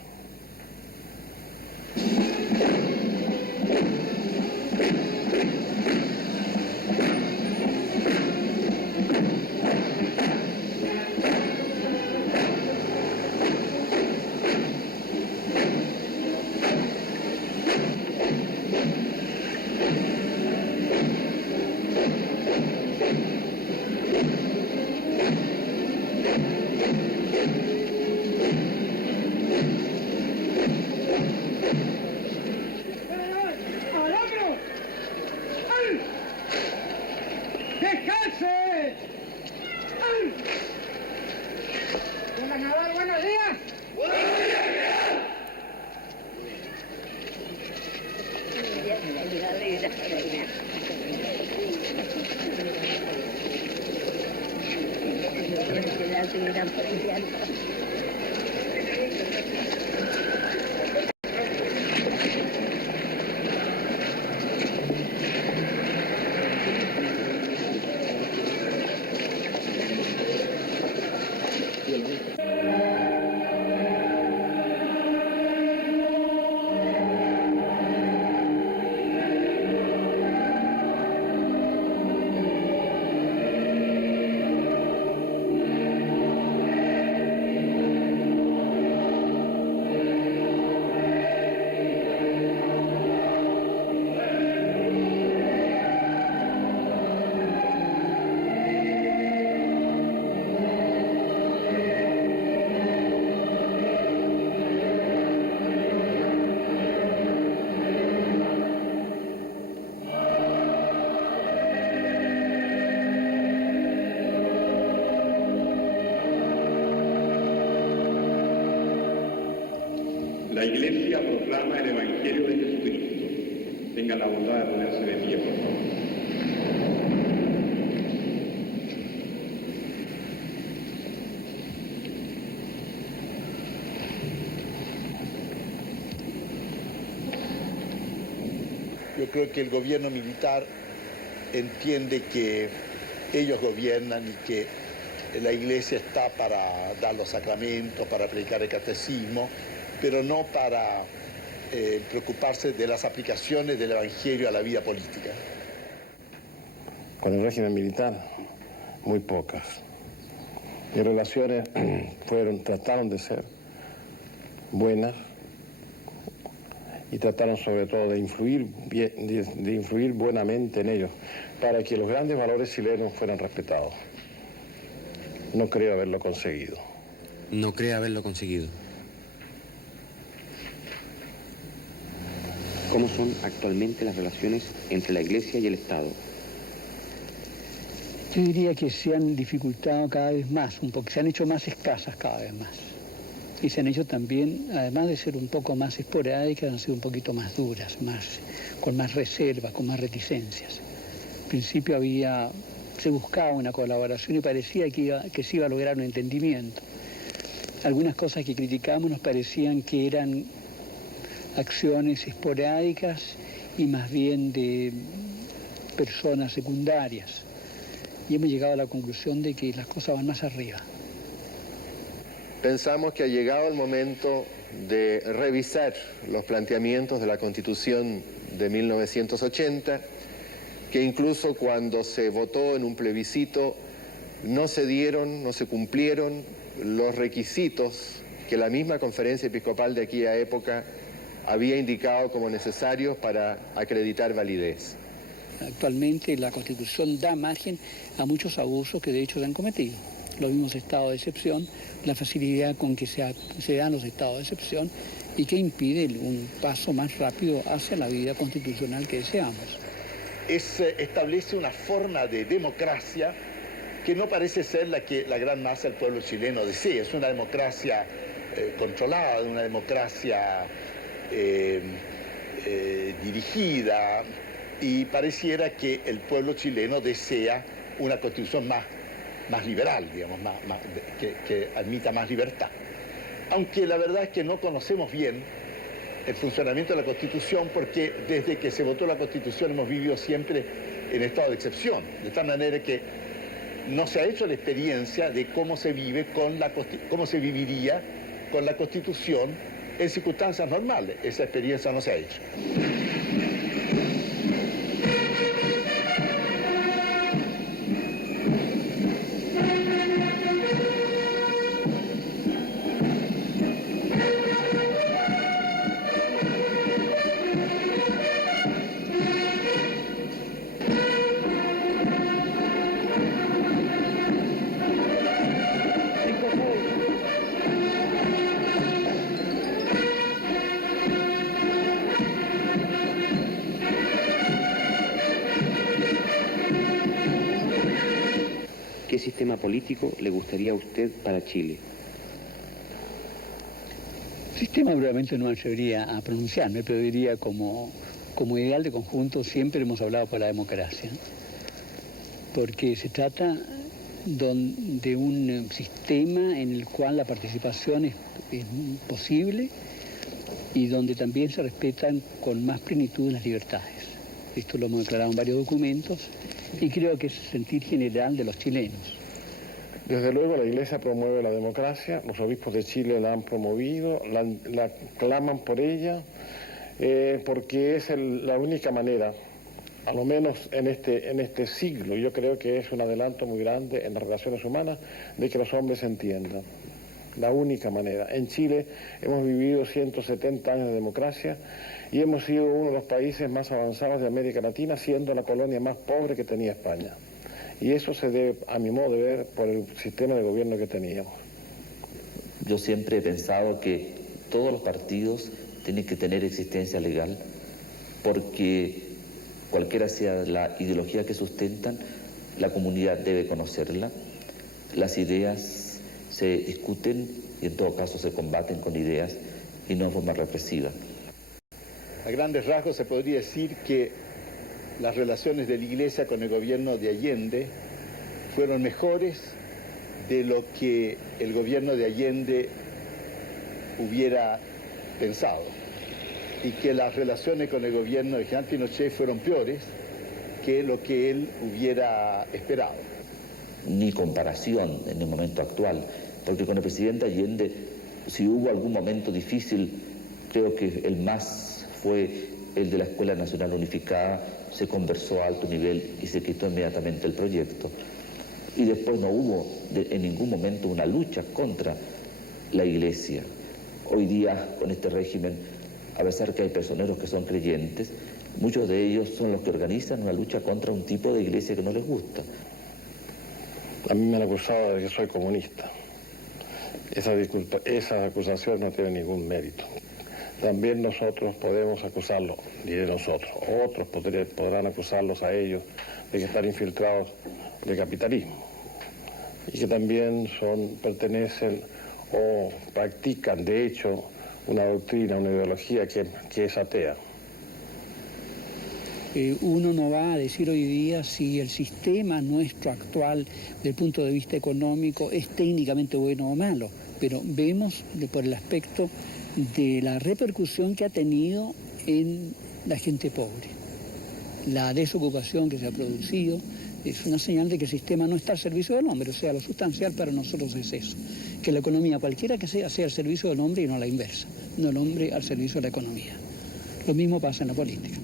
La Iglesia proclama el Evangelio de Jesucristo. Tengan la bondad de ponerse de pie, por favor. Yo creo que el gobierno militar entiende que ellos gobiernan y que la Iglesia está para dar los sacramentos, para predicar el catecismo, pero no para preocuparse de las aplicaciones del Evangelio a la vida política. Con el régimen militar, muy pocas. Mis relaciones trataron de ser buenas y trataron sobre todo de influir buenamente en ellos para que los grandes valores chilenos fueran respetados. No creo haberlo conseguido. No creo haberlo conseguido. ¿Cómo son actualmente las relaciones entre la Iglesia y el Estado? Yo diría que se han dificultado cada vez más, un poco, se han hecho más escasas cada vez más. Y se han hecho también, además de ser un poco más esporádicas, han sido un poquito más duras, con más reservas, con más reticencias. Al principio se buscaba una colaboración y parecía que se iba a lograr un entendimiento. Algunas cosas que criticábamos nos parecían que eran acciones esporádicas y más bien de personas secundarias. Y hemos llegado a la conclusión de que las cosas van más arriba. Pensamos que ha llegado el momento de revisar los planteamientos de la Constitución de 1980, que incluso cuando se votó en un plebiscito no se dieron, no se cumplieron los requisitos que la misma conferencia episcopal de aquella época había indicado como necesarios para acreditar validez. Actualmente la Constitución da margen a muchos abusos que de hecho se han cometido. Los mismos estados de excepción, la facilidad con que se dan los estados de excepción y que impide un paso más rápido hacia la vida constitucional que deseamos. Establece una forma de democracia que no parece ser la que la gran masa del pueblo chileno desea. Es una democracia controlada, una democracia dirigida, y pareciera que el pueblo chileno desea una constitución más liberal, digamos, que admita más libertad. Aunque la verdad es que no conocemos bien el funcionamiento de la Constitución, porque desde que se votó la Constitución hemos vivido siempre en estado de excepción, de tal manera que no se ha hecho la experiencia de cómo se viviría con la Constitución en circunstancias normales. Esa experiencia no se ha hecho. ¿Qué sistema político le gustaría a usted para Chile? Sistema probablemente no me atrevería a pronunciarme, pero diría como ideal de conjunto siempre hemos hablado por la democracia, porque se trata de un sistema en el cual la participación es posible y donde también se respetan con más plenitud las libertades. Esto lo hemos declarado en varios documentos y creo que es el sentir general de los chilenos. Desde luego la Iglesia promueve la democracia, los obispos de Chile la han promovido, la claman por ella, porque es la única manera, a lo menos en este siglo, yo creo que es un adelanto muy grande en las relaciones humanas, de que los hombres se entiendan. La única manera. En Chile hemos vivido 170 años de democracia y hemos sido uno de los países más avanzados de América Latina, siendo la colonia más pobre que tenía España. Y eso se debe, a mi modo de ver, por el sistema de gobierno que teníamos. Yo siempre he pensado que todos los partidos tienen que tener existencia legal, porque cualquiera sea la ideología que sustentan, la comunidad debe conocerla. Las ideas se discuten y en todo caso se combaten con ideas y no de forma represiva. A grandes rasgos se podría decir que las relaciones de la Iglesia con el gobierno de Allende fueron mejores de lo que el gobierno de Allende hubiera pensado, y que las relaciones con el gobierno de Jean Pinochet fueron peores que lo que él hubiera esperado. Ni comparación en el momento actual, porque con el presidente Allende, si hubo algún momento difícil, creo que el más fue el de la Escuela Nacional Unificada. Se conversó a alto nivel y se quitó inmediatamente el proyecto. Y después no hubo en ningún momento una lucha contra la Iglesia. Hoy día, con este régimen, a pesar que hay personeros que son creyentes, muchos de ellos son los que organizan una lucha contra un tipo de iglesia que no les gusta. A mí me han acusado de que soy comunista. Esa acusación no tiene ningún mérito. También nosotros podemos acusarlo, diré nosotros, otros podrán acusarlos a ellos de que están infiltrados de capitalismo y que también pertenecen o practican de hecho una doctrina, una ideología que es atea. Uno no va a decir hoy día si el sistema nuestro actual, desde el punto de vista económico, es técnicamente bueno o malo, pero vemos por el aspecto de la repercusión que ha tenido en la gente pobre. La desocupación que se ha producido es una señal de que el sistema no está al servicio del hombre, o sea, lo sustancial para nosotros es eso, que la economía, cualquiera que sea al servicio del hombre y no a la inversa, no el hombre al servicio de la economía. Lo mismo pasa en la política.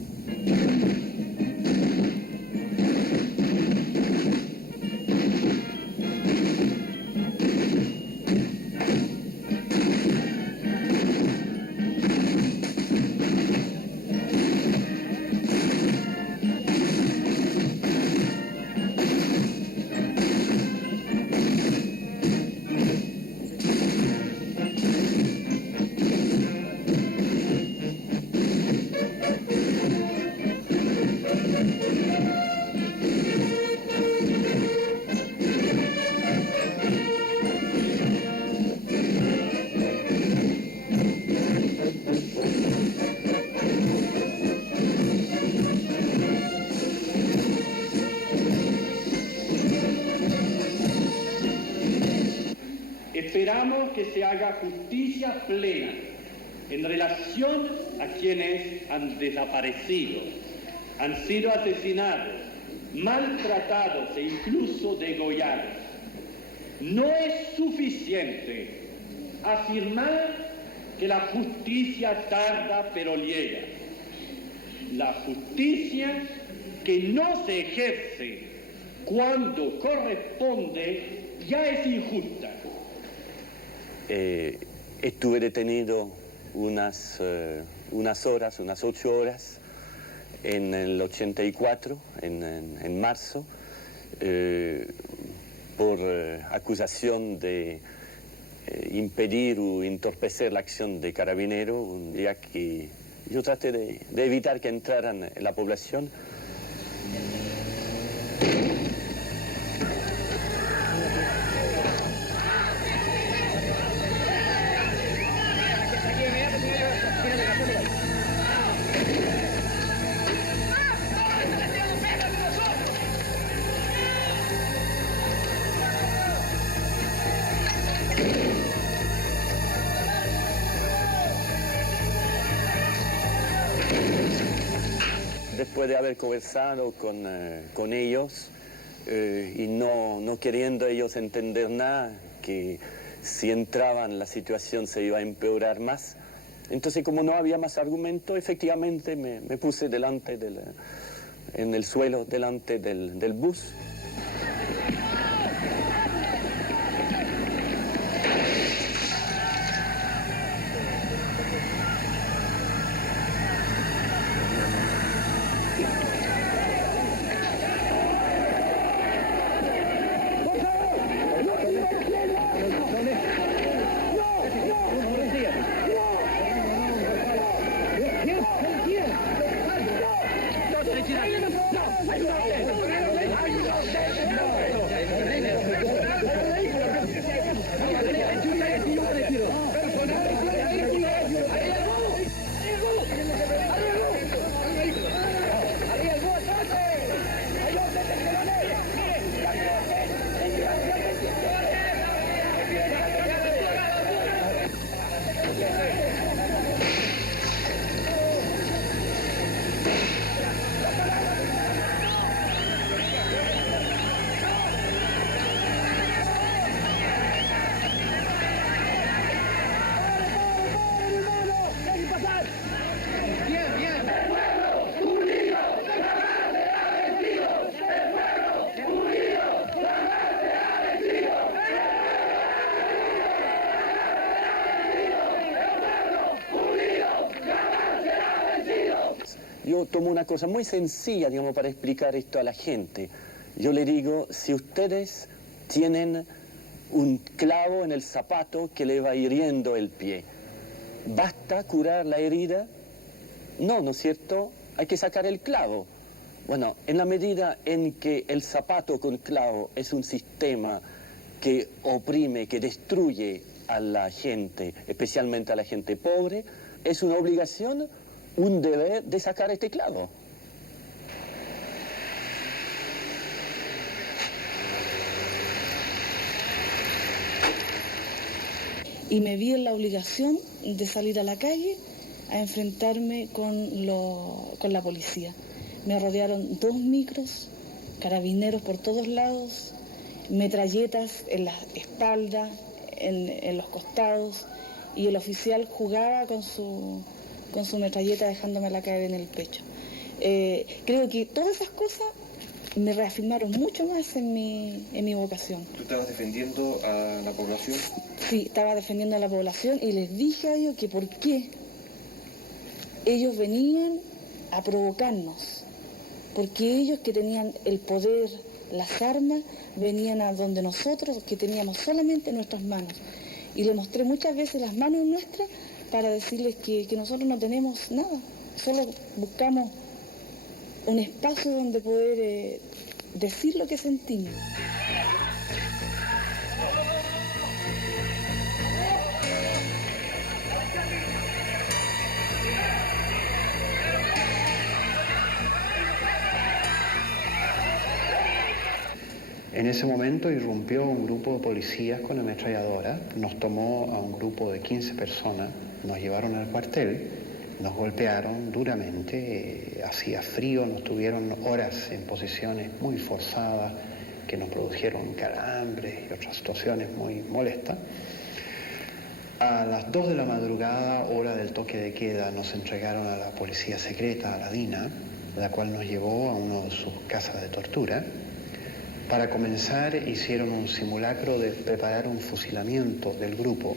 Deseamos que se haga justicia plena en relación a quienes han desaparecido, han sido asesinados, maltratados e incluso degollados. No es suficiente afirmar que la justicia tarda pero llega. La justicia que no se ejerce cuando corresponde ya es injusta. Estuve detenido unas 8 horas en el 84, en marzo, por acusación de impedir o entorpecer la acción de Carabineros, un día que yo traté de evitar que entraran en la población. Después de haber conversado con ellos y no queriendo ellos entender nada, que si entraban la situación se iba a empeorar más, entonces como no había más argumento, efectivamente me puse en el suelo delante del bus. Yo tomo una cosa muy sencilla, digamos, para explicar esto a la gente. Yo le digo, si ustedes tienen un clavo en el zapato que le va hiriendo el pie, ¿basta curar la herida? No, ¿no es cierto? Hay que sacar el clavo. Bueno, en la medida en que el zapato con clavo es un sistema que oprime, que destruye a la gente, especialmente a la gente pobre, es una obligación, un deber de sacar este clavo. Y me vi en la obligación de salir a la calle a enfrentarme con la policía. Me rodearon 2 micros, carabineros por todos lados, metralletas en la espalda, en los costados, y el oficial jugaba con su metralleta dejándomela caer en el pecho. Creo que todas esas cosas me reafirmaron mucho más en mi vocación. ¿Tú estabas defendiendo a la población? Sí, estaba defendiendo a la población y les dije a ellos que por qué ellos venían a provocarnos, porque ellos que tenían el poder, las armas, venían a donde nosotros, que teníamos solamente nuestras manos. Y les mostré muchas veces las manos nuestras para decirles que nosotros no tenemos nada, solo buscamos un espacio donde poder decir lo que sentimos. En ese momento irrumpió un grupo de policías con ametralladora, nos tomó a un grupo de 15 personas, nos llevaron al cuartel, nos golpearon duramente, hacía frío, nos tuvieron horas en posiciones muy forzadas que nos produjeron calambres y otras situaciones muy molestas. A las 2 de la madrugada, hora del toque de queda, nos entregaron a la policía secreta, a la DINA, la cual nos llevó a una de sus casas de tortura. Para comenzar, hicieron un simulacro de preparar un fusilamiento del grupo,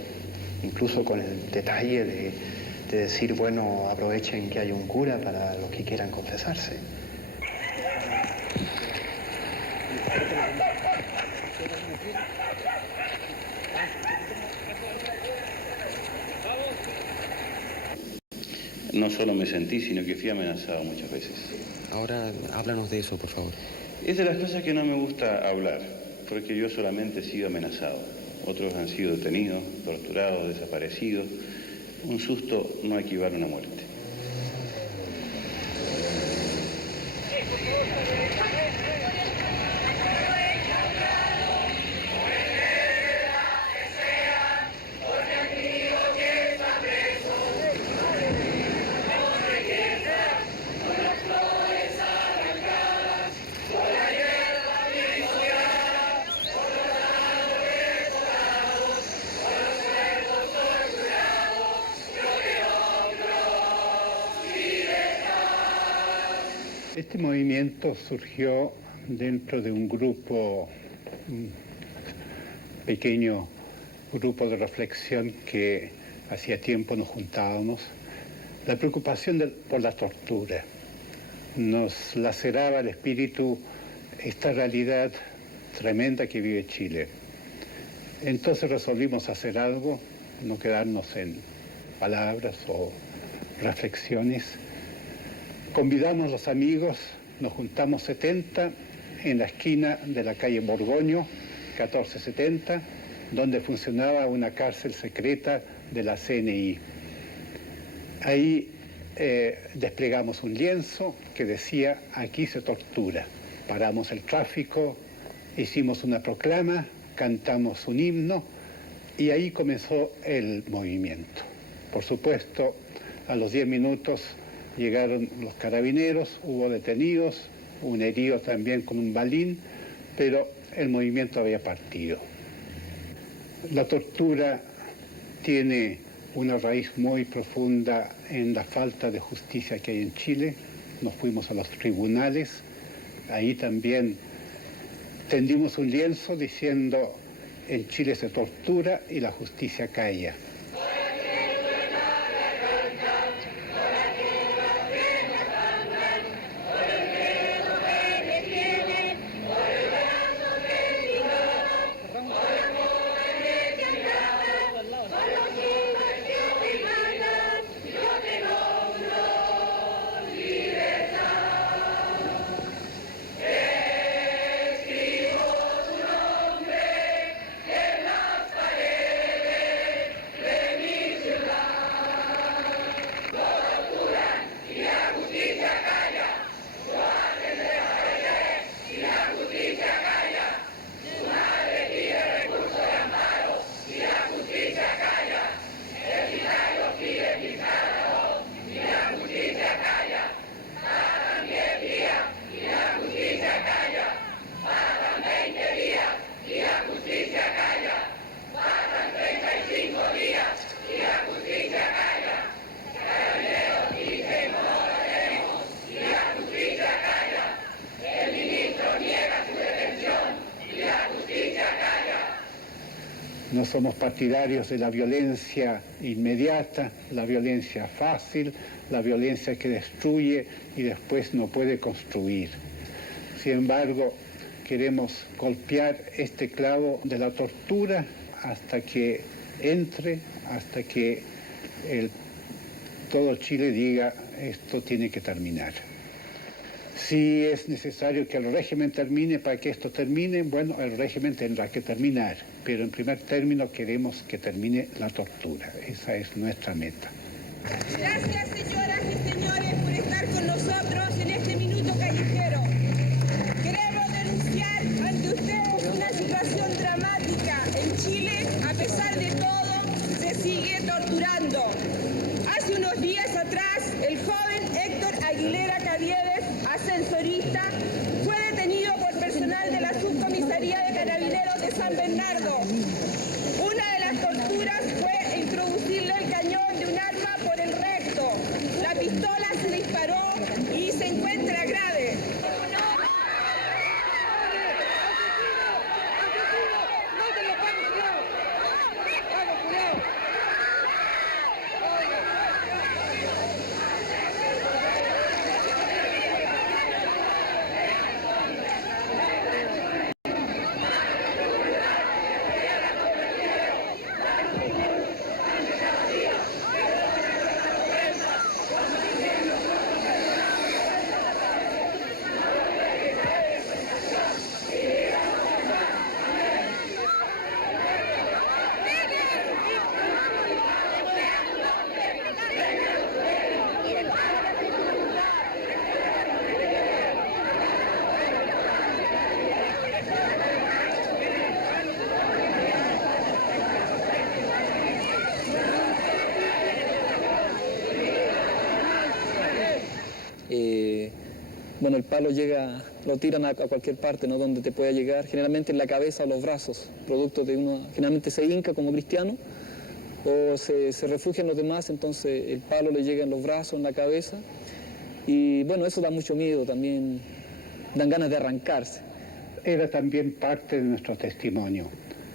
incluso con el detalle de decir, bueno, aprovechen que hay un cura para los que quieran confesarse. No solo me sentí, sino que fui amenazado muchas veces. Ahora háblanos de eso, por favor. Es de las cosas que no me gusta hablar, porque yo solamente he sido amenazado. Otros han sido detenidos, torturados, desaparecidos. Un susto no equivale a una muerte. Este movimiento surgió dentro de un grupo, un pequeño grupo de reflexión que hacía tiempo nos juntábamos. La preocupación por la tortura nos laceraba el espíritu esta realidad tremenda que vive Chile. Entonces resolvimos hacer algo, no quedarnos en palabras o reflexiones. Convidamos a los amigos, nos juntamos 70 en la esquina de la calle Borgoño, 1470, donde funcionaba una cárcel secreta de la CNI. Ahí desplegamos un lienzo que decía, aquí se tortura. Paramos el tráfico, hicimos una proclama, cantamos un himno y ahí comenzó el movimiento. Por supuesto, a los 10 minutos llegaron los carabineros, hubo detenidos, un herido también con un balín, pero el movimiento había partido. La tortura tiene una raíz muy profunda en la falta de justicia que hay en Chile. Nos fuimos a los tribunales, ahí también tendimos un lienzo diciendo en Chile se tortura y la justicia calla. No somos partidarios de la violencia inmediata, la violencia fácil, la violencia que destruye y después no puede construir. Sin embargo, queremos golpear este clavo de la tortura hasta que entre, hasta que todo Chile diga esto tiene que terminar. Si es necesario que el régimen termine para que esto termine, bueno, el régimen tendrá que terminar, pero en primer término queremos que termine la tortura. Esa es nuestra meta. Gracias, señoras y señores, por estar con nosotros en este minuto callejero. Queremos denunciar ante ustedes bueno, el palo llega, lo tiran a cualquier parte, ¿no? Donde te pueda llegar, generalmente en la cabeza o los brazos, producto de uno, generalmente se hinca como cristiano, o se refugia en los demás, entonces el palo le llega en los brazos, en la cabeza, y bueno, eso da mucho miedo también, dan ganas de arrancarse. Era también parte de nuestro testimonio,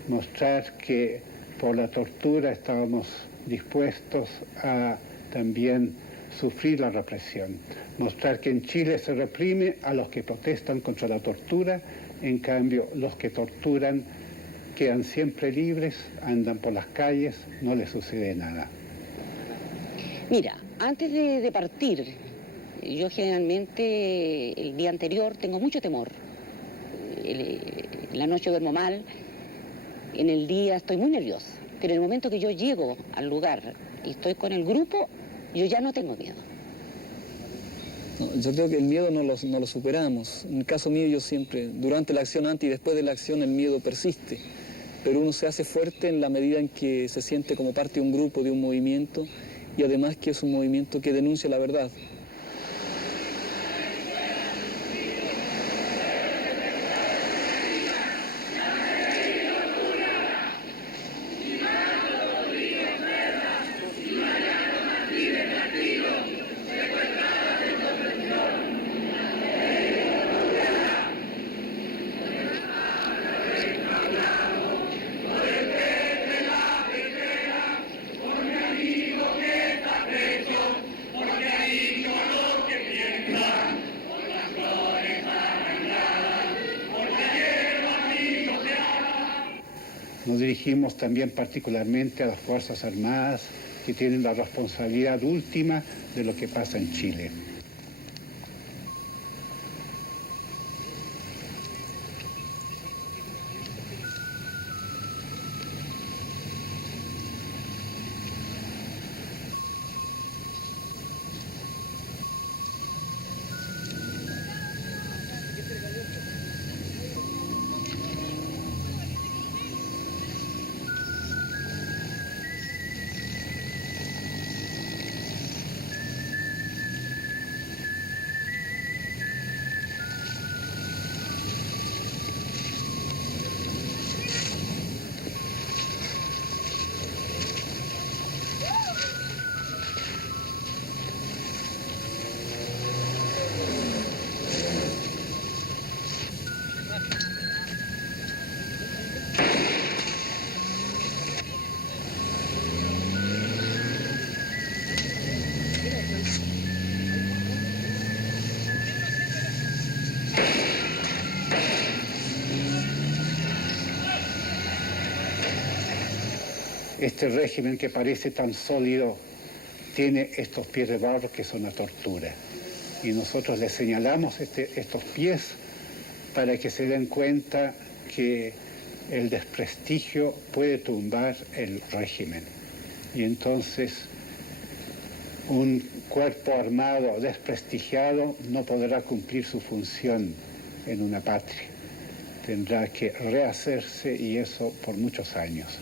mostrar que por la tortura estábamos dispuestos a también sufrir la represión, mostrar que en Chile se reprime a los que protestan contra la tortura, en cambio los que torturan quedan siempre libres, andan por las calles, no les sucede nada. Mira, antes de partir, yo generalmente el día anterior tengo mucho temor. En la noche duermo mal, en el día estoy muy nerviosa, pero en el momento que yo llego al lugar y estoy con el grupo, yo ya no tengo miedo. No, yo creo que el miedo no lo superamos. En el caso mío, yo siempre, durante la acción, antes y después de la acción, el miedo persiste. Pero uno se hace fuerte en la medida en que se siente como parte de un grupo, de un movimiento, y además que es un movimiento que denuncia la verdad. Nos dirigimos también particularmente a las Fuerzas Armadas, que tienen la responsabilidad última de lo que pasa en Chile. Este régimen que parece tan sólido tiene estos pies de barro que son la tortura. Y nosotros les señalamos estos pies para que se den cuenta que el desprestigio puede tumbar el régimen. Y entonces un cuerpo armado desprestigiado no podrá cumplir su función en una patria. Tendrá que rehacerse, y eso por muchos años.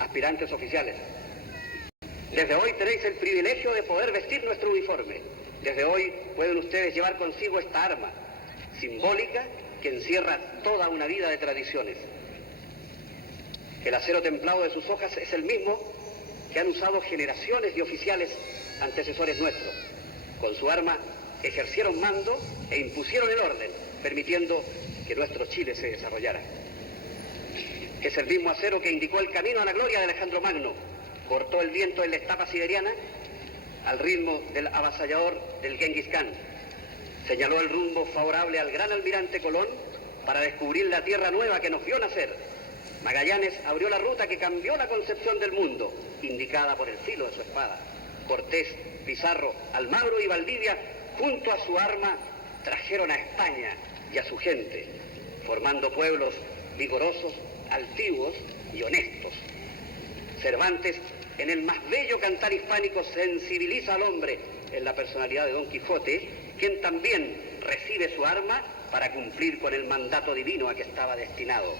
Aspirantes oficiales, desde hoy tenéis el privilegio de poder vestir nuestro uniforme. Desde hoy pueden ustedes llevar consigo esta arma, simbólica, que encierra toda una vida de tradiciones. El acero templado de sus hojas es el mismo que han usado generaciones de oficiales antecesores nuestros. Con su arma ejercieron mando e impusieron el orden, permitiendo que nuestro Chile se desarrollara. Es el mismo acero que indicó el camino a la gloria de Alejandro Magno, cortó el viento en la estepa siberiana al ritmo del avasallador del Genghis Khan, señaló el rumbo favorable al gran almirante Colón para descubrir la tierra nueva que nos vio nacer. Magallanes abrió la ruta que cambió la concepción del mundo, indicada por el filo de su espada. Cortés, Pizarro, Almagro y Valdivia, junto a su arma, trajeron a España y a su gente, formando pueblos vigorosos, altivos y honestos. Cervantes, en el más bello cantar hispánico, sensibiliza al hombre en la personalidad de Don Quijote, quien también recibe su arma para cumplir con el mandato divino a que estaba destinado.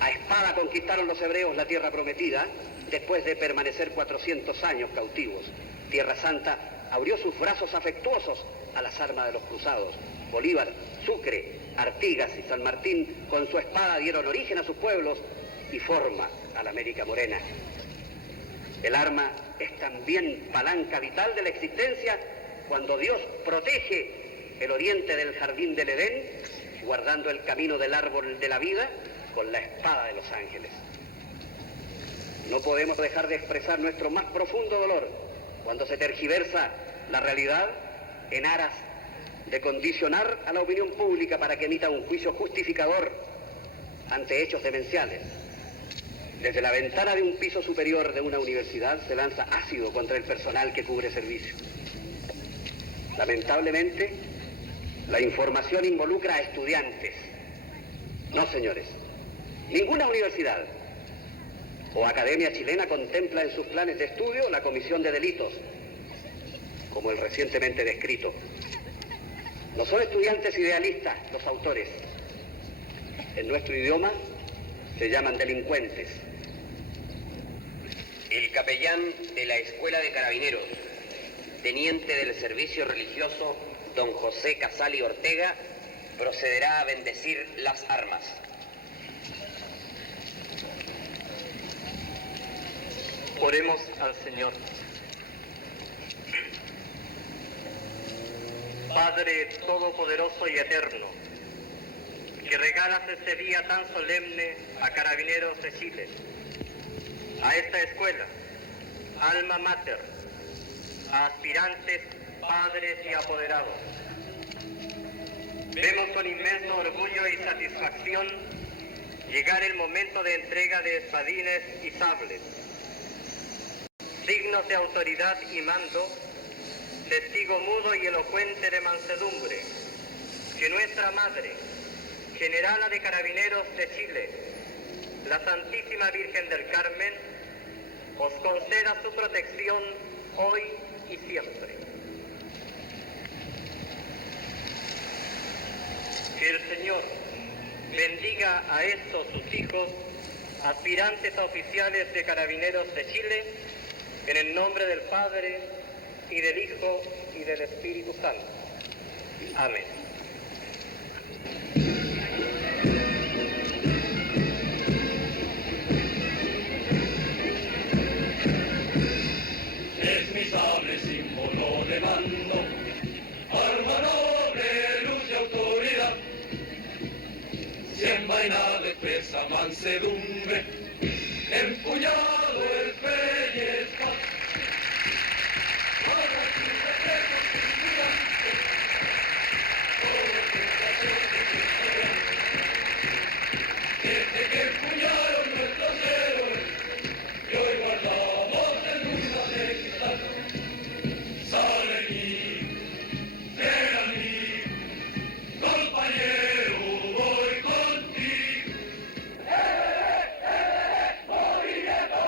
A espada conquistaron los hebreos la tierra prometida, después de permanecer 400 años cautivos. Tierra Santa abrió sus brazos afectuosos a las armas de los cruzados. Bolívar, Sucre, Artigas y San Martín con su espada dieron origen a sus pueblos y forma a la América Morena. El arma es también palanca vital de la existencia cuando Dios protege el oriente del jardín del Edén, guardando el camino del árbol de la vida con la espada de los ángeles. No podemos dejar de expresar nuestro más profundo dolor cuando se tergiversa la realidad en aras de condicionar a la opinión pública para que emita un juicio justificador ante hechos demenciales. Desde la ventana de un piso superior de una universidad se lanza ácido contra el personal que cubre servicio. Lamentablemente, la información involucra a estudiantes. No, señores, ninguna universidad o academia chilena contempla en sus planes de estudio la comisión de delitos, como el recientemente descrito. No son estudiantes idealistas los autores. En nuestro idioma se llaman delincuentes. El capellán de la Escuela de Carabineros, teniente del servicio religioso, don José Casali Ortega, procederá a bendecir las armas. Oremos al Señor. Padre Todopoderoso y Eterno, que regalas este día tan solemne a Carabineros de Chile, a esta escuela, alma mater, a aspirantes, padres y apoderados. Vemos con inmenso orgullo y satisfacción llegar el momento de entrega de espadines y sables, signos de autoridad y mando, testigo mudo y elocuente de mansedumbre, que nuestra Madre, Generala de Carabineros de Chile, la Santísima Virgen del Carmen, os conceda su protección hoy y siempre. Que el Señor bendiga a estos sus hijos, aspirantes a oficiales de Carabineros de Chile, en el nombre del Padre, y del Hijo, y del Espíritu Santo. Amén. Es mi sable símbolo de mando, arma noble, luz y autoridad, desenvainada, expresa mansedumbre, empuñado el pellizco. Desde que empuñaron nuestros héroes, y hoy guardamos el mundo de cristal. Sale mí, era mí, compañero, voy contigo. Movimiento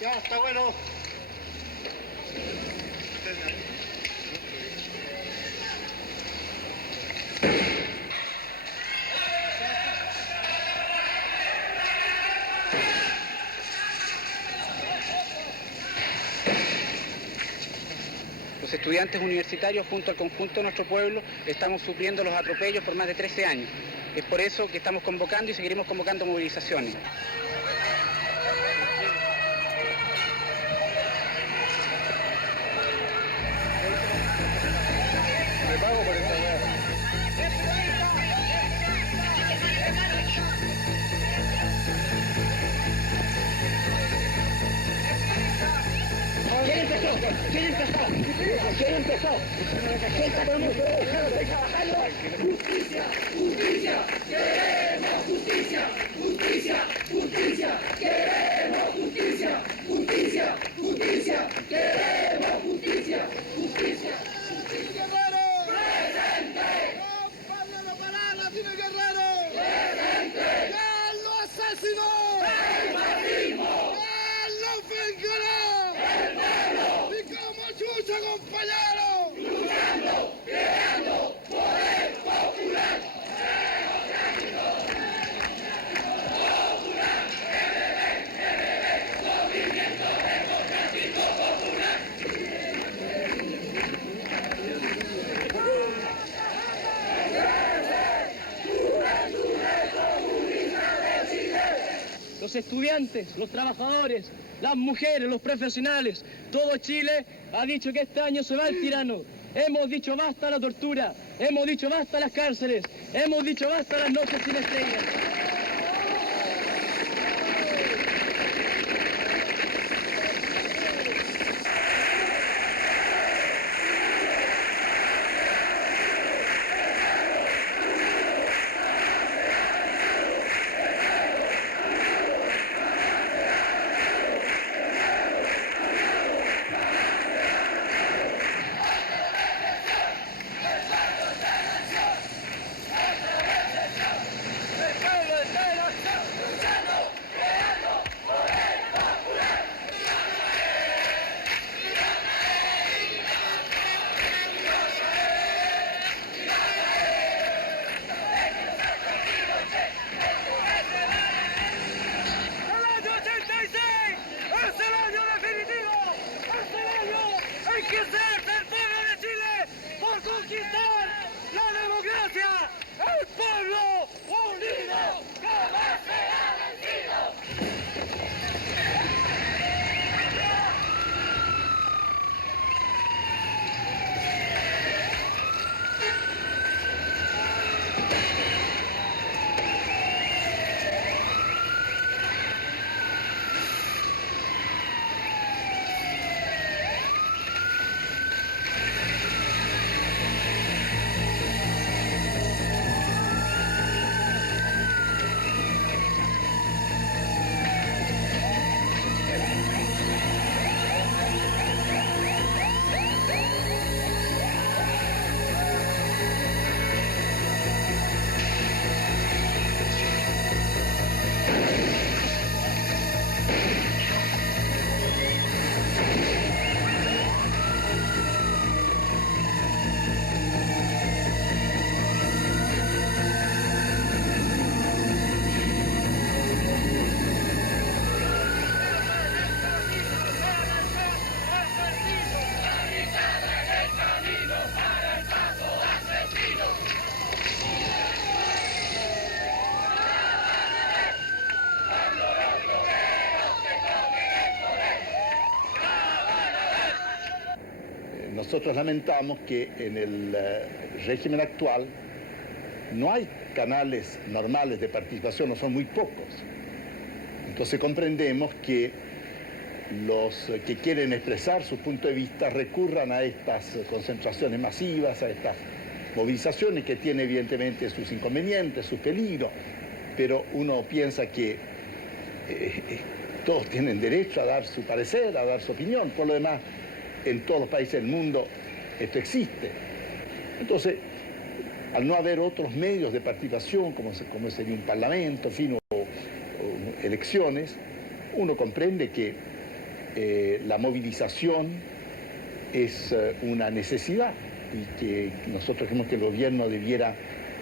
Ya, está bueno. Los estudiantes universitarios, junto al conjunto de nuestro pueblo, estamos sufriendo los atropellos por más de 13 años. Es por eso que estamos convocando y seguiremos convocando movilizaciones. ¿Quién empezó? ¿Quién empezó? Justicia, justicia, queremos justicia, justicia, justicia, queremos justicia, justicia, justicia, queremos justicia, justicia. ¡Presente! ¡Compañero Parada, Dime Guerrero! ¡Presente! ¡Él lo asesinó! ¡El fascismo! ¡Él lo vengará! ¡Compañero! Luchando, creando poder popular. Popular, movimiento democrático popular. Los estudiantes, los trabajadores, las mujeres, los profesionales, todo Chile ha dicho que este año se va el tirano. Hemos dicho basta a la tortura, hemos dicho basta a las cárceles, hemos dicho basta a las noches sin estrellas. Nosotros lamentamos que en el régimen actual no hay canales normales de participación, no son muy pocos. Entonces comprendemos que los que quieren expresar su punto de vista recurran a estas concentraciones masivas, a estas movilizaciones que tienen evidentemente sus inconvenientes, sus peligros, pero uno piensa que todos tienen derecho a dar su parecer, a dar su opinión. Por lo demás, en todos los países del mundo esto existe. Entonces, al no haber otros medios de participación, como sería un parlamento, en fin, o elecciones, uno comprende que la movilización es una necesidad y que nosotros creemos que el gobierno debiera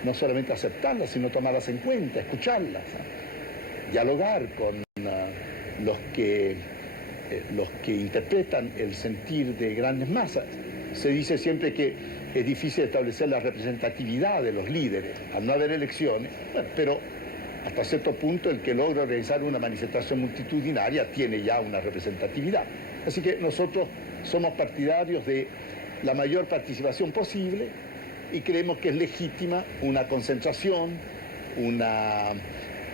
no solamente aceptarlas, sino tomarlas en cuenta, escucharlas, dialogar con los que interpretan el sentir de grandes masas. Se dice siempre que es difícil establecer la representatividad de los líderes al no haber elecciones, bueno, pero hasta cierto punto el que logra organizar una manifestación multitudinaria tiene ya una representatividad. Así que nosotros somos partidarios de la mayor participación posible y creemos que es legítima una concentración,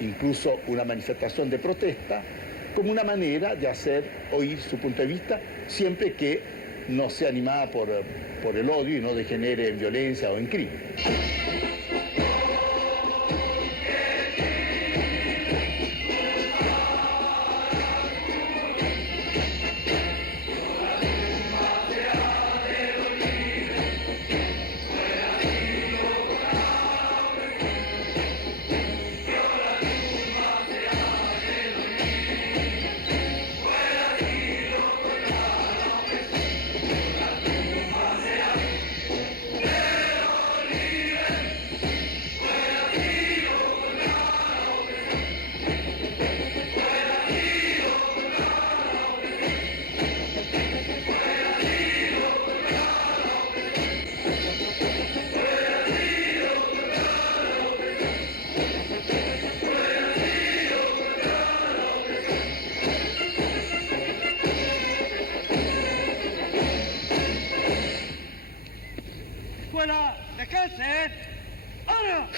incluso una manifestación de protesta, como una manera de hacer oír su punto de vista, siempre que no sea animada por el odio y no degenere en violencia o en crimen. Escuela de Kelsen, ¡ahora!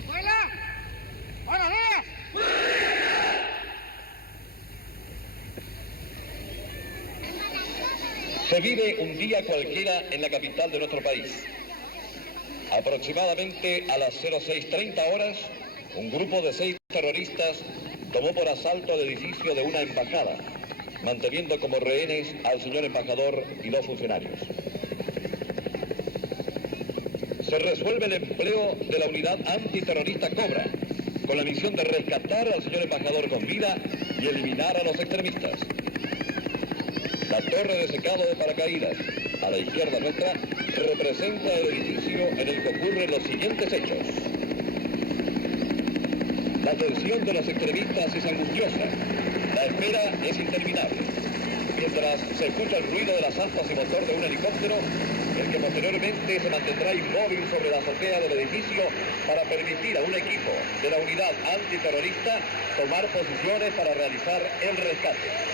¡Escuela! ¡Buenos días! Se vive un día cualquiera en la capital de nuestro país. Aproximadamente a las 06:30 horas, un grupo de 6 terroristas tomó por asalto el edificio de una embajada, manteniendo como rehenes al señor embajador y 2 funcionarios. Se resuelve el empleo de la unidad antiterrorista Cobra, con la misión de rescatar al señor embajador con vida y eliminar a los extremistas. La torre de secado de paracaídas, a la izquierda nuestra, representa el edificio en el que ocurren los siguientes hechos. La tensión de los extremistas es angustiosa. La espera es interminable. Mientras se escucha el ruido de las aspas y motor de un helicóptero, el que posteriormente se mantendrá inmóvil sobre la azotea del edificio para permitir a un equipo de la unidad antiterrorista tomar posiciones para realizar el rescate.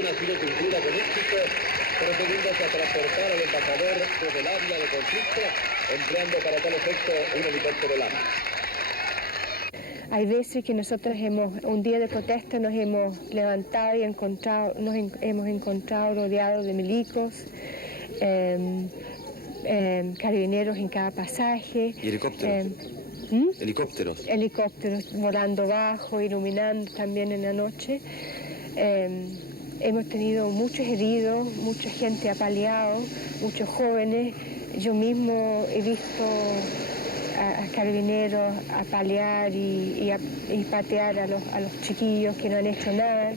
Ha sido cumplida con éxito, procediéndose a transportar al embajador desde el área de conflicto, empleando para tal efecto un helicóptero Lama. Hay veces que nosotros un día de protesta nos hemos levantado y hemos encontrado rodeados de milicos, carabineros en cada pasaje. ¿Y helicópteros? Helicópteros. Helicópteros volando bajo, iluminando también en la noche. Hemos tenido muchos heridos, mucha gente apaleado, muchos jóvenes. Yo mismo he visto a carabineros apalear y patear a los chiquillos que no han hecho nada.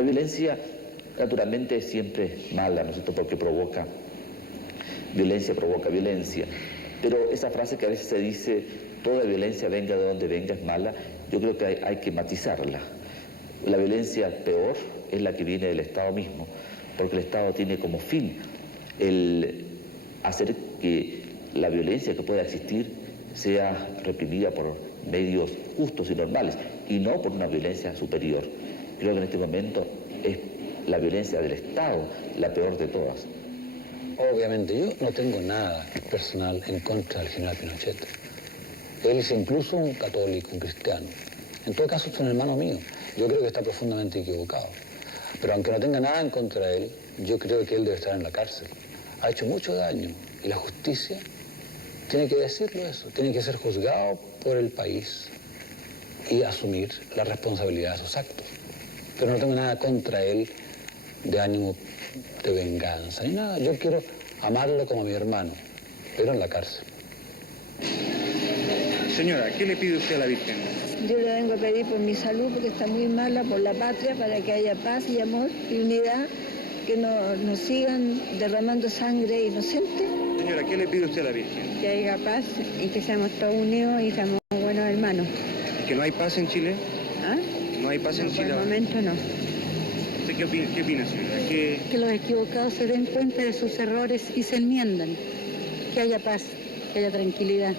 La violencia, naturalmente, es siempre mala, ¿no es cierto?, porque provoca violencia. Pero esa frase que a veces se dice, toda violencia venga de donde venga, es mala, yo creo que hay que matizarla. La violencia peor es la que viene del Estado mismo, porque el Estado tiene como fin el hacer que la violencia que pueda existir sea reprimida por medios justos y normales, y no por una violencia superior. Creo que en este momento es la violencia del Estado la peor de todas. Obviamente, yo no tengo nada personal en contra del general Pinochet. Él es incluso un católico, un cristiano. En todo caso, es un hermano mío. Yo creo que está profundamente equivocado. Pero aunque no tenga nada en contra de él, yo creo que él debe estar en la cárcel. Ha hecho mucho daño y la justicia tiene que decirlo eso. Tiene que ser juzgado por el país y asumir la responsabilidad de sus actos. Pero no tengo nada contra él de ánimo de venganza ni nada. Yo quiero amarlo como a mi hermano, pero en la cárcel. Señora, ¿qué le pide usted a la Virgen? Yo le vengo a pedir por mi salud, porque está muy mala, por la patria, para que haya paz y amor y unidad, que no sigan derramando sangre inocente. Señora, ¿qué le pide usted a la Virgen? Que haya paz y que seamos todos unidos y seamos buenos hermanos. ¿Que no hay paz en Chile? ¿Ah? ¿No hay paz en Chile? Por el momento no. ¿Usted qué opina, señora? Que los equivocados se den cuenta de sus errores y se enmiendan. Que haya paz, que haya tranquilidad.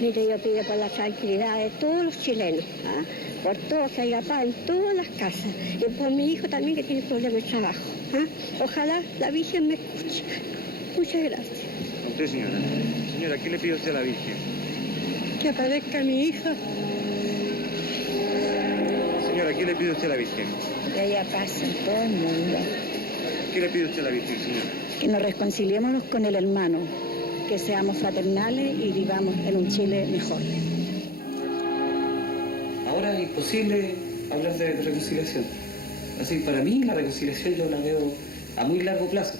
Mire, yo pido por la tranquilidad de todos los chilenos, ¿ah? Por todos, que haya paz en todas las casas, y por mi hijo también, que tiene problemas de trabajo. ¿Ah? Ojalá la Virgen me escuche. Muchas gracias. ¿A usted, señora? Señora, ¿qué le pide usted a la Virgen? Que aparezca mi hija. Señora, ¿qué le pide usted a la Virgen? Que haya paz en todo el mundo. ¿Qué le pide usted a la Virgen, señora? Que nos reconciliemos con el hermano, que seamos fraternales y vivamos en un Chile mejor. Ahora es imposible hablar de reconciliación. Así, para mí la reconciliación yo la veo a muy largo plazo.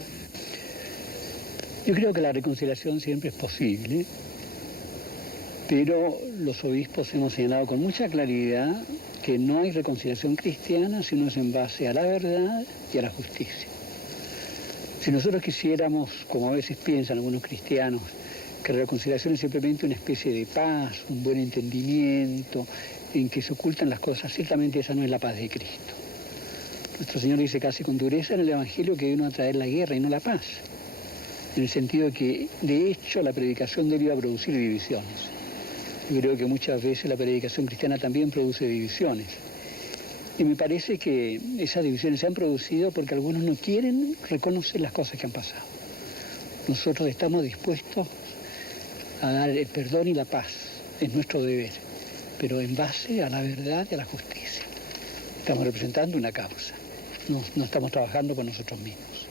Yo creo que la reconciliación siempre es posible, pero los obispos hemos señalado con mucha claridad que no hay reconciliación cristiana si no es en base a la verdad y a la justicia. Si nosotros quisiéramos, como a veces piensan algunos cristianos, que la reconciliación es simplemente una especie de paz, un buen entendimiento, en que se ocultan las cosas, ciertamente esa no es la paz de Cristo. Nuestro Señor dice casi con dureza en el Evangelio que vino a traer la guerra y no la paz, en el sentido de que, de hecho, la predicación debía producir divisiones. Yo creo que muchas veces la predicación cristiana también produce divisiones. Y me parece que esas divisiones se han producido porque algunos no quieren reconocer las cosas que han pasado. Nosotros estamos dispuestos a dar el perdón y la paz, es nuestro deber, pero en base a la verdad y a la justicia. Estamos representando una causa, no estamos trabajando con nosotros mismos.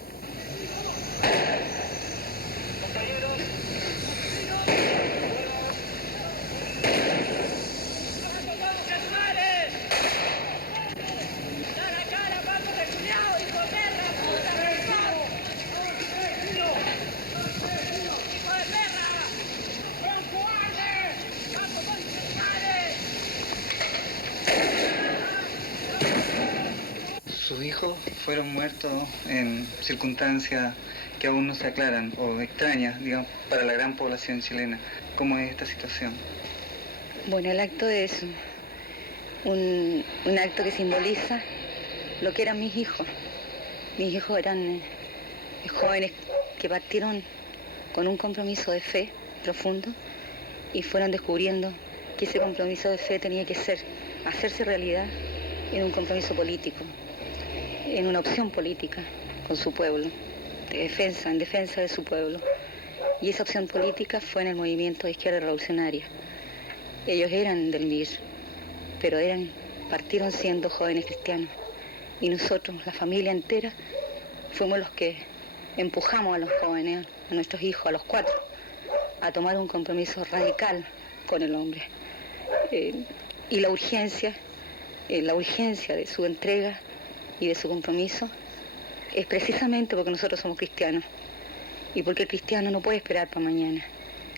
Sus hijos fueron muertos en circunstancias que aún no se aclaran o extrañas, digamos, para la gran población chilena. ¿Cómo es esta situación? Bueno, el acto es un acto que simboliza lo que eran mis hijos. Mis hijos eran jóvenes que partieron con un compromiso de fe profundo y fueron descubriendo que ese compromiso de fe tenía que hacerse realidad en un compromiso político, en una opción política con su pueblo, en defensa de su pueblo. Y esa opción política fue en el movimiento de izquierda revolucionaria. Ellos eran del MIR, pero partieron siendo jóvenes cristianos. Y nosotros, la familia entera, fuimos los que empujamos a los jóvenes, a nuestros hijos, a los 4, a tomar un compromiso radical con el hombre. Y la urgencia de su entrega y de su compromiso es precisamente porque nosotros somos cristianos y porque el cristiano no puede esperar para mañana.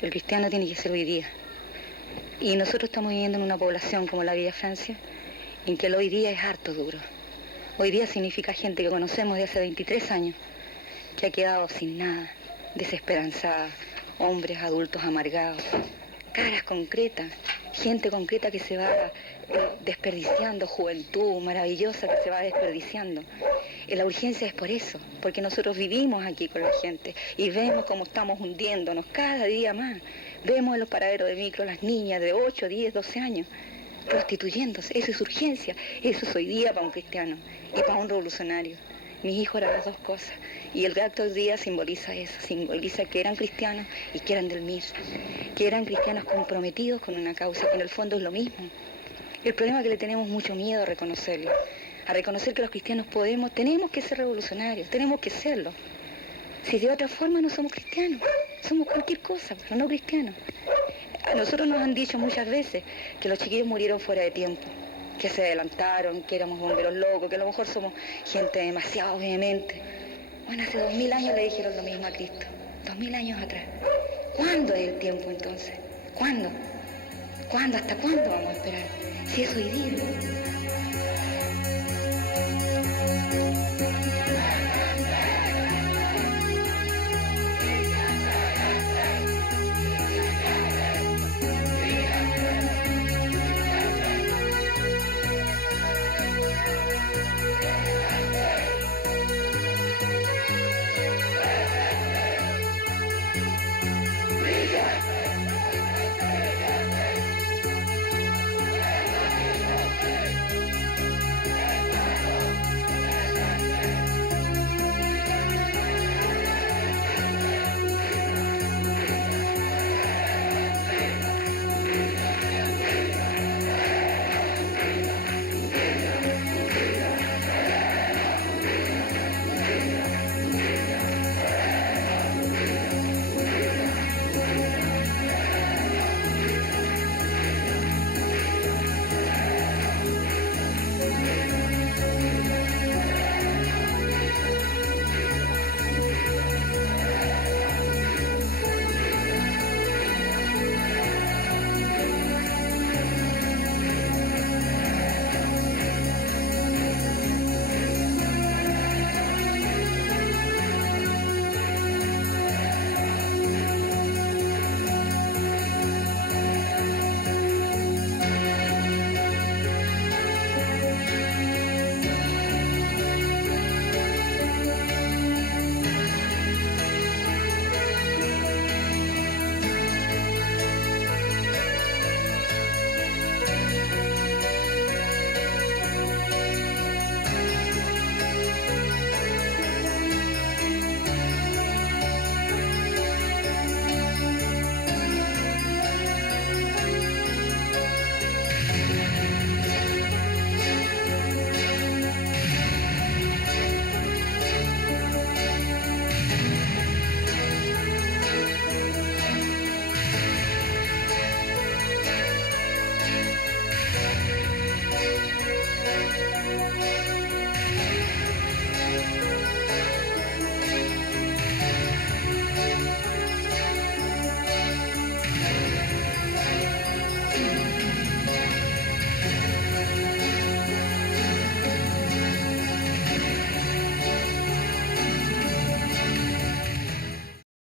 El cristiano tiene que ser hoy día. Y nosotros estamos viviendo en una población como la Villa Francia, en que el hoy día es harto duro. Hoy día significa gente que conocemos de hace 23 años, que ha quedado sin nada, desesperanzada, hombres adultos amargados, caras concretas, gente concreta que se va desperdiciando, juventud maravillosa que se va desperdiciando. La urgencia es por eso, porque nosotros vivimos aquí con la gente y vemos cómo estamos hundiéndonos cada día más. Vemos en los paraderos de micro las niñas de 8, 10, 12 años prostituyéndose. Eso es urgencia, eso es hoy día para un cristiano y para un revolucionario. Mis hijos eran las dos cosas y el acto hoy día simboliza eso, simboliza que eran cristianos y que eran del MIR, que eran cristianos comprometidos con una causa, que en el fondo es lo mismo. El problema es que le tenemos mucho miedo a reconocerlo, a reconocer que los cristianos tenemos que ser revolucionarios, tenemos que serlo. Si de otra forma no somos cristianos, somos cualquier cosa, pero no cristianos. A nosotros nos han dicho muchas veces que los chiquillos murieron fuera de tiempo, que se adelantaron, que éramos bomberos locos, que a lo mejor somos gente demasiado vehemente. Bueno, hace 2000 años le dijeron lo mismo a Cristo, 2000 años atrás. ¿Cuándo es el tiempo entonces? ¿Cuándo? ¿Cuándo? ¿Hasta cuándo vamos a esperar? Si es hoy día.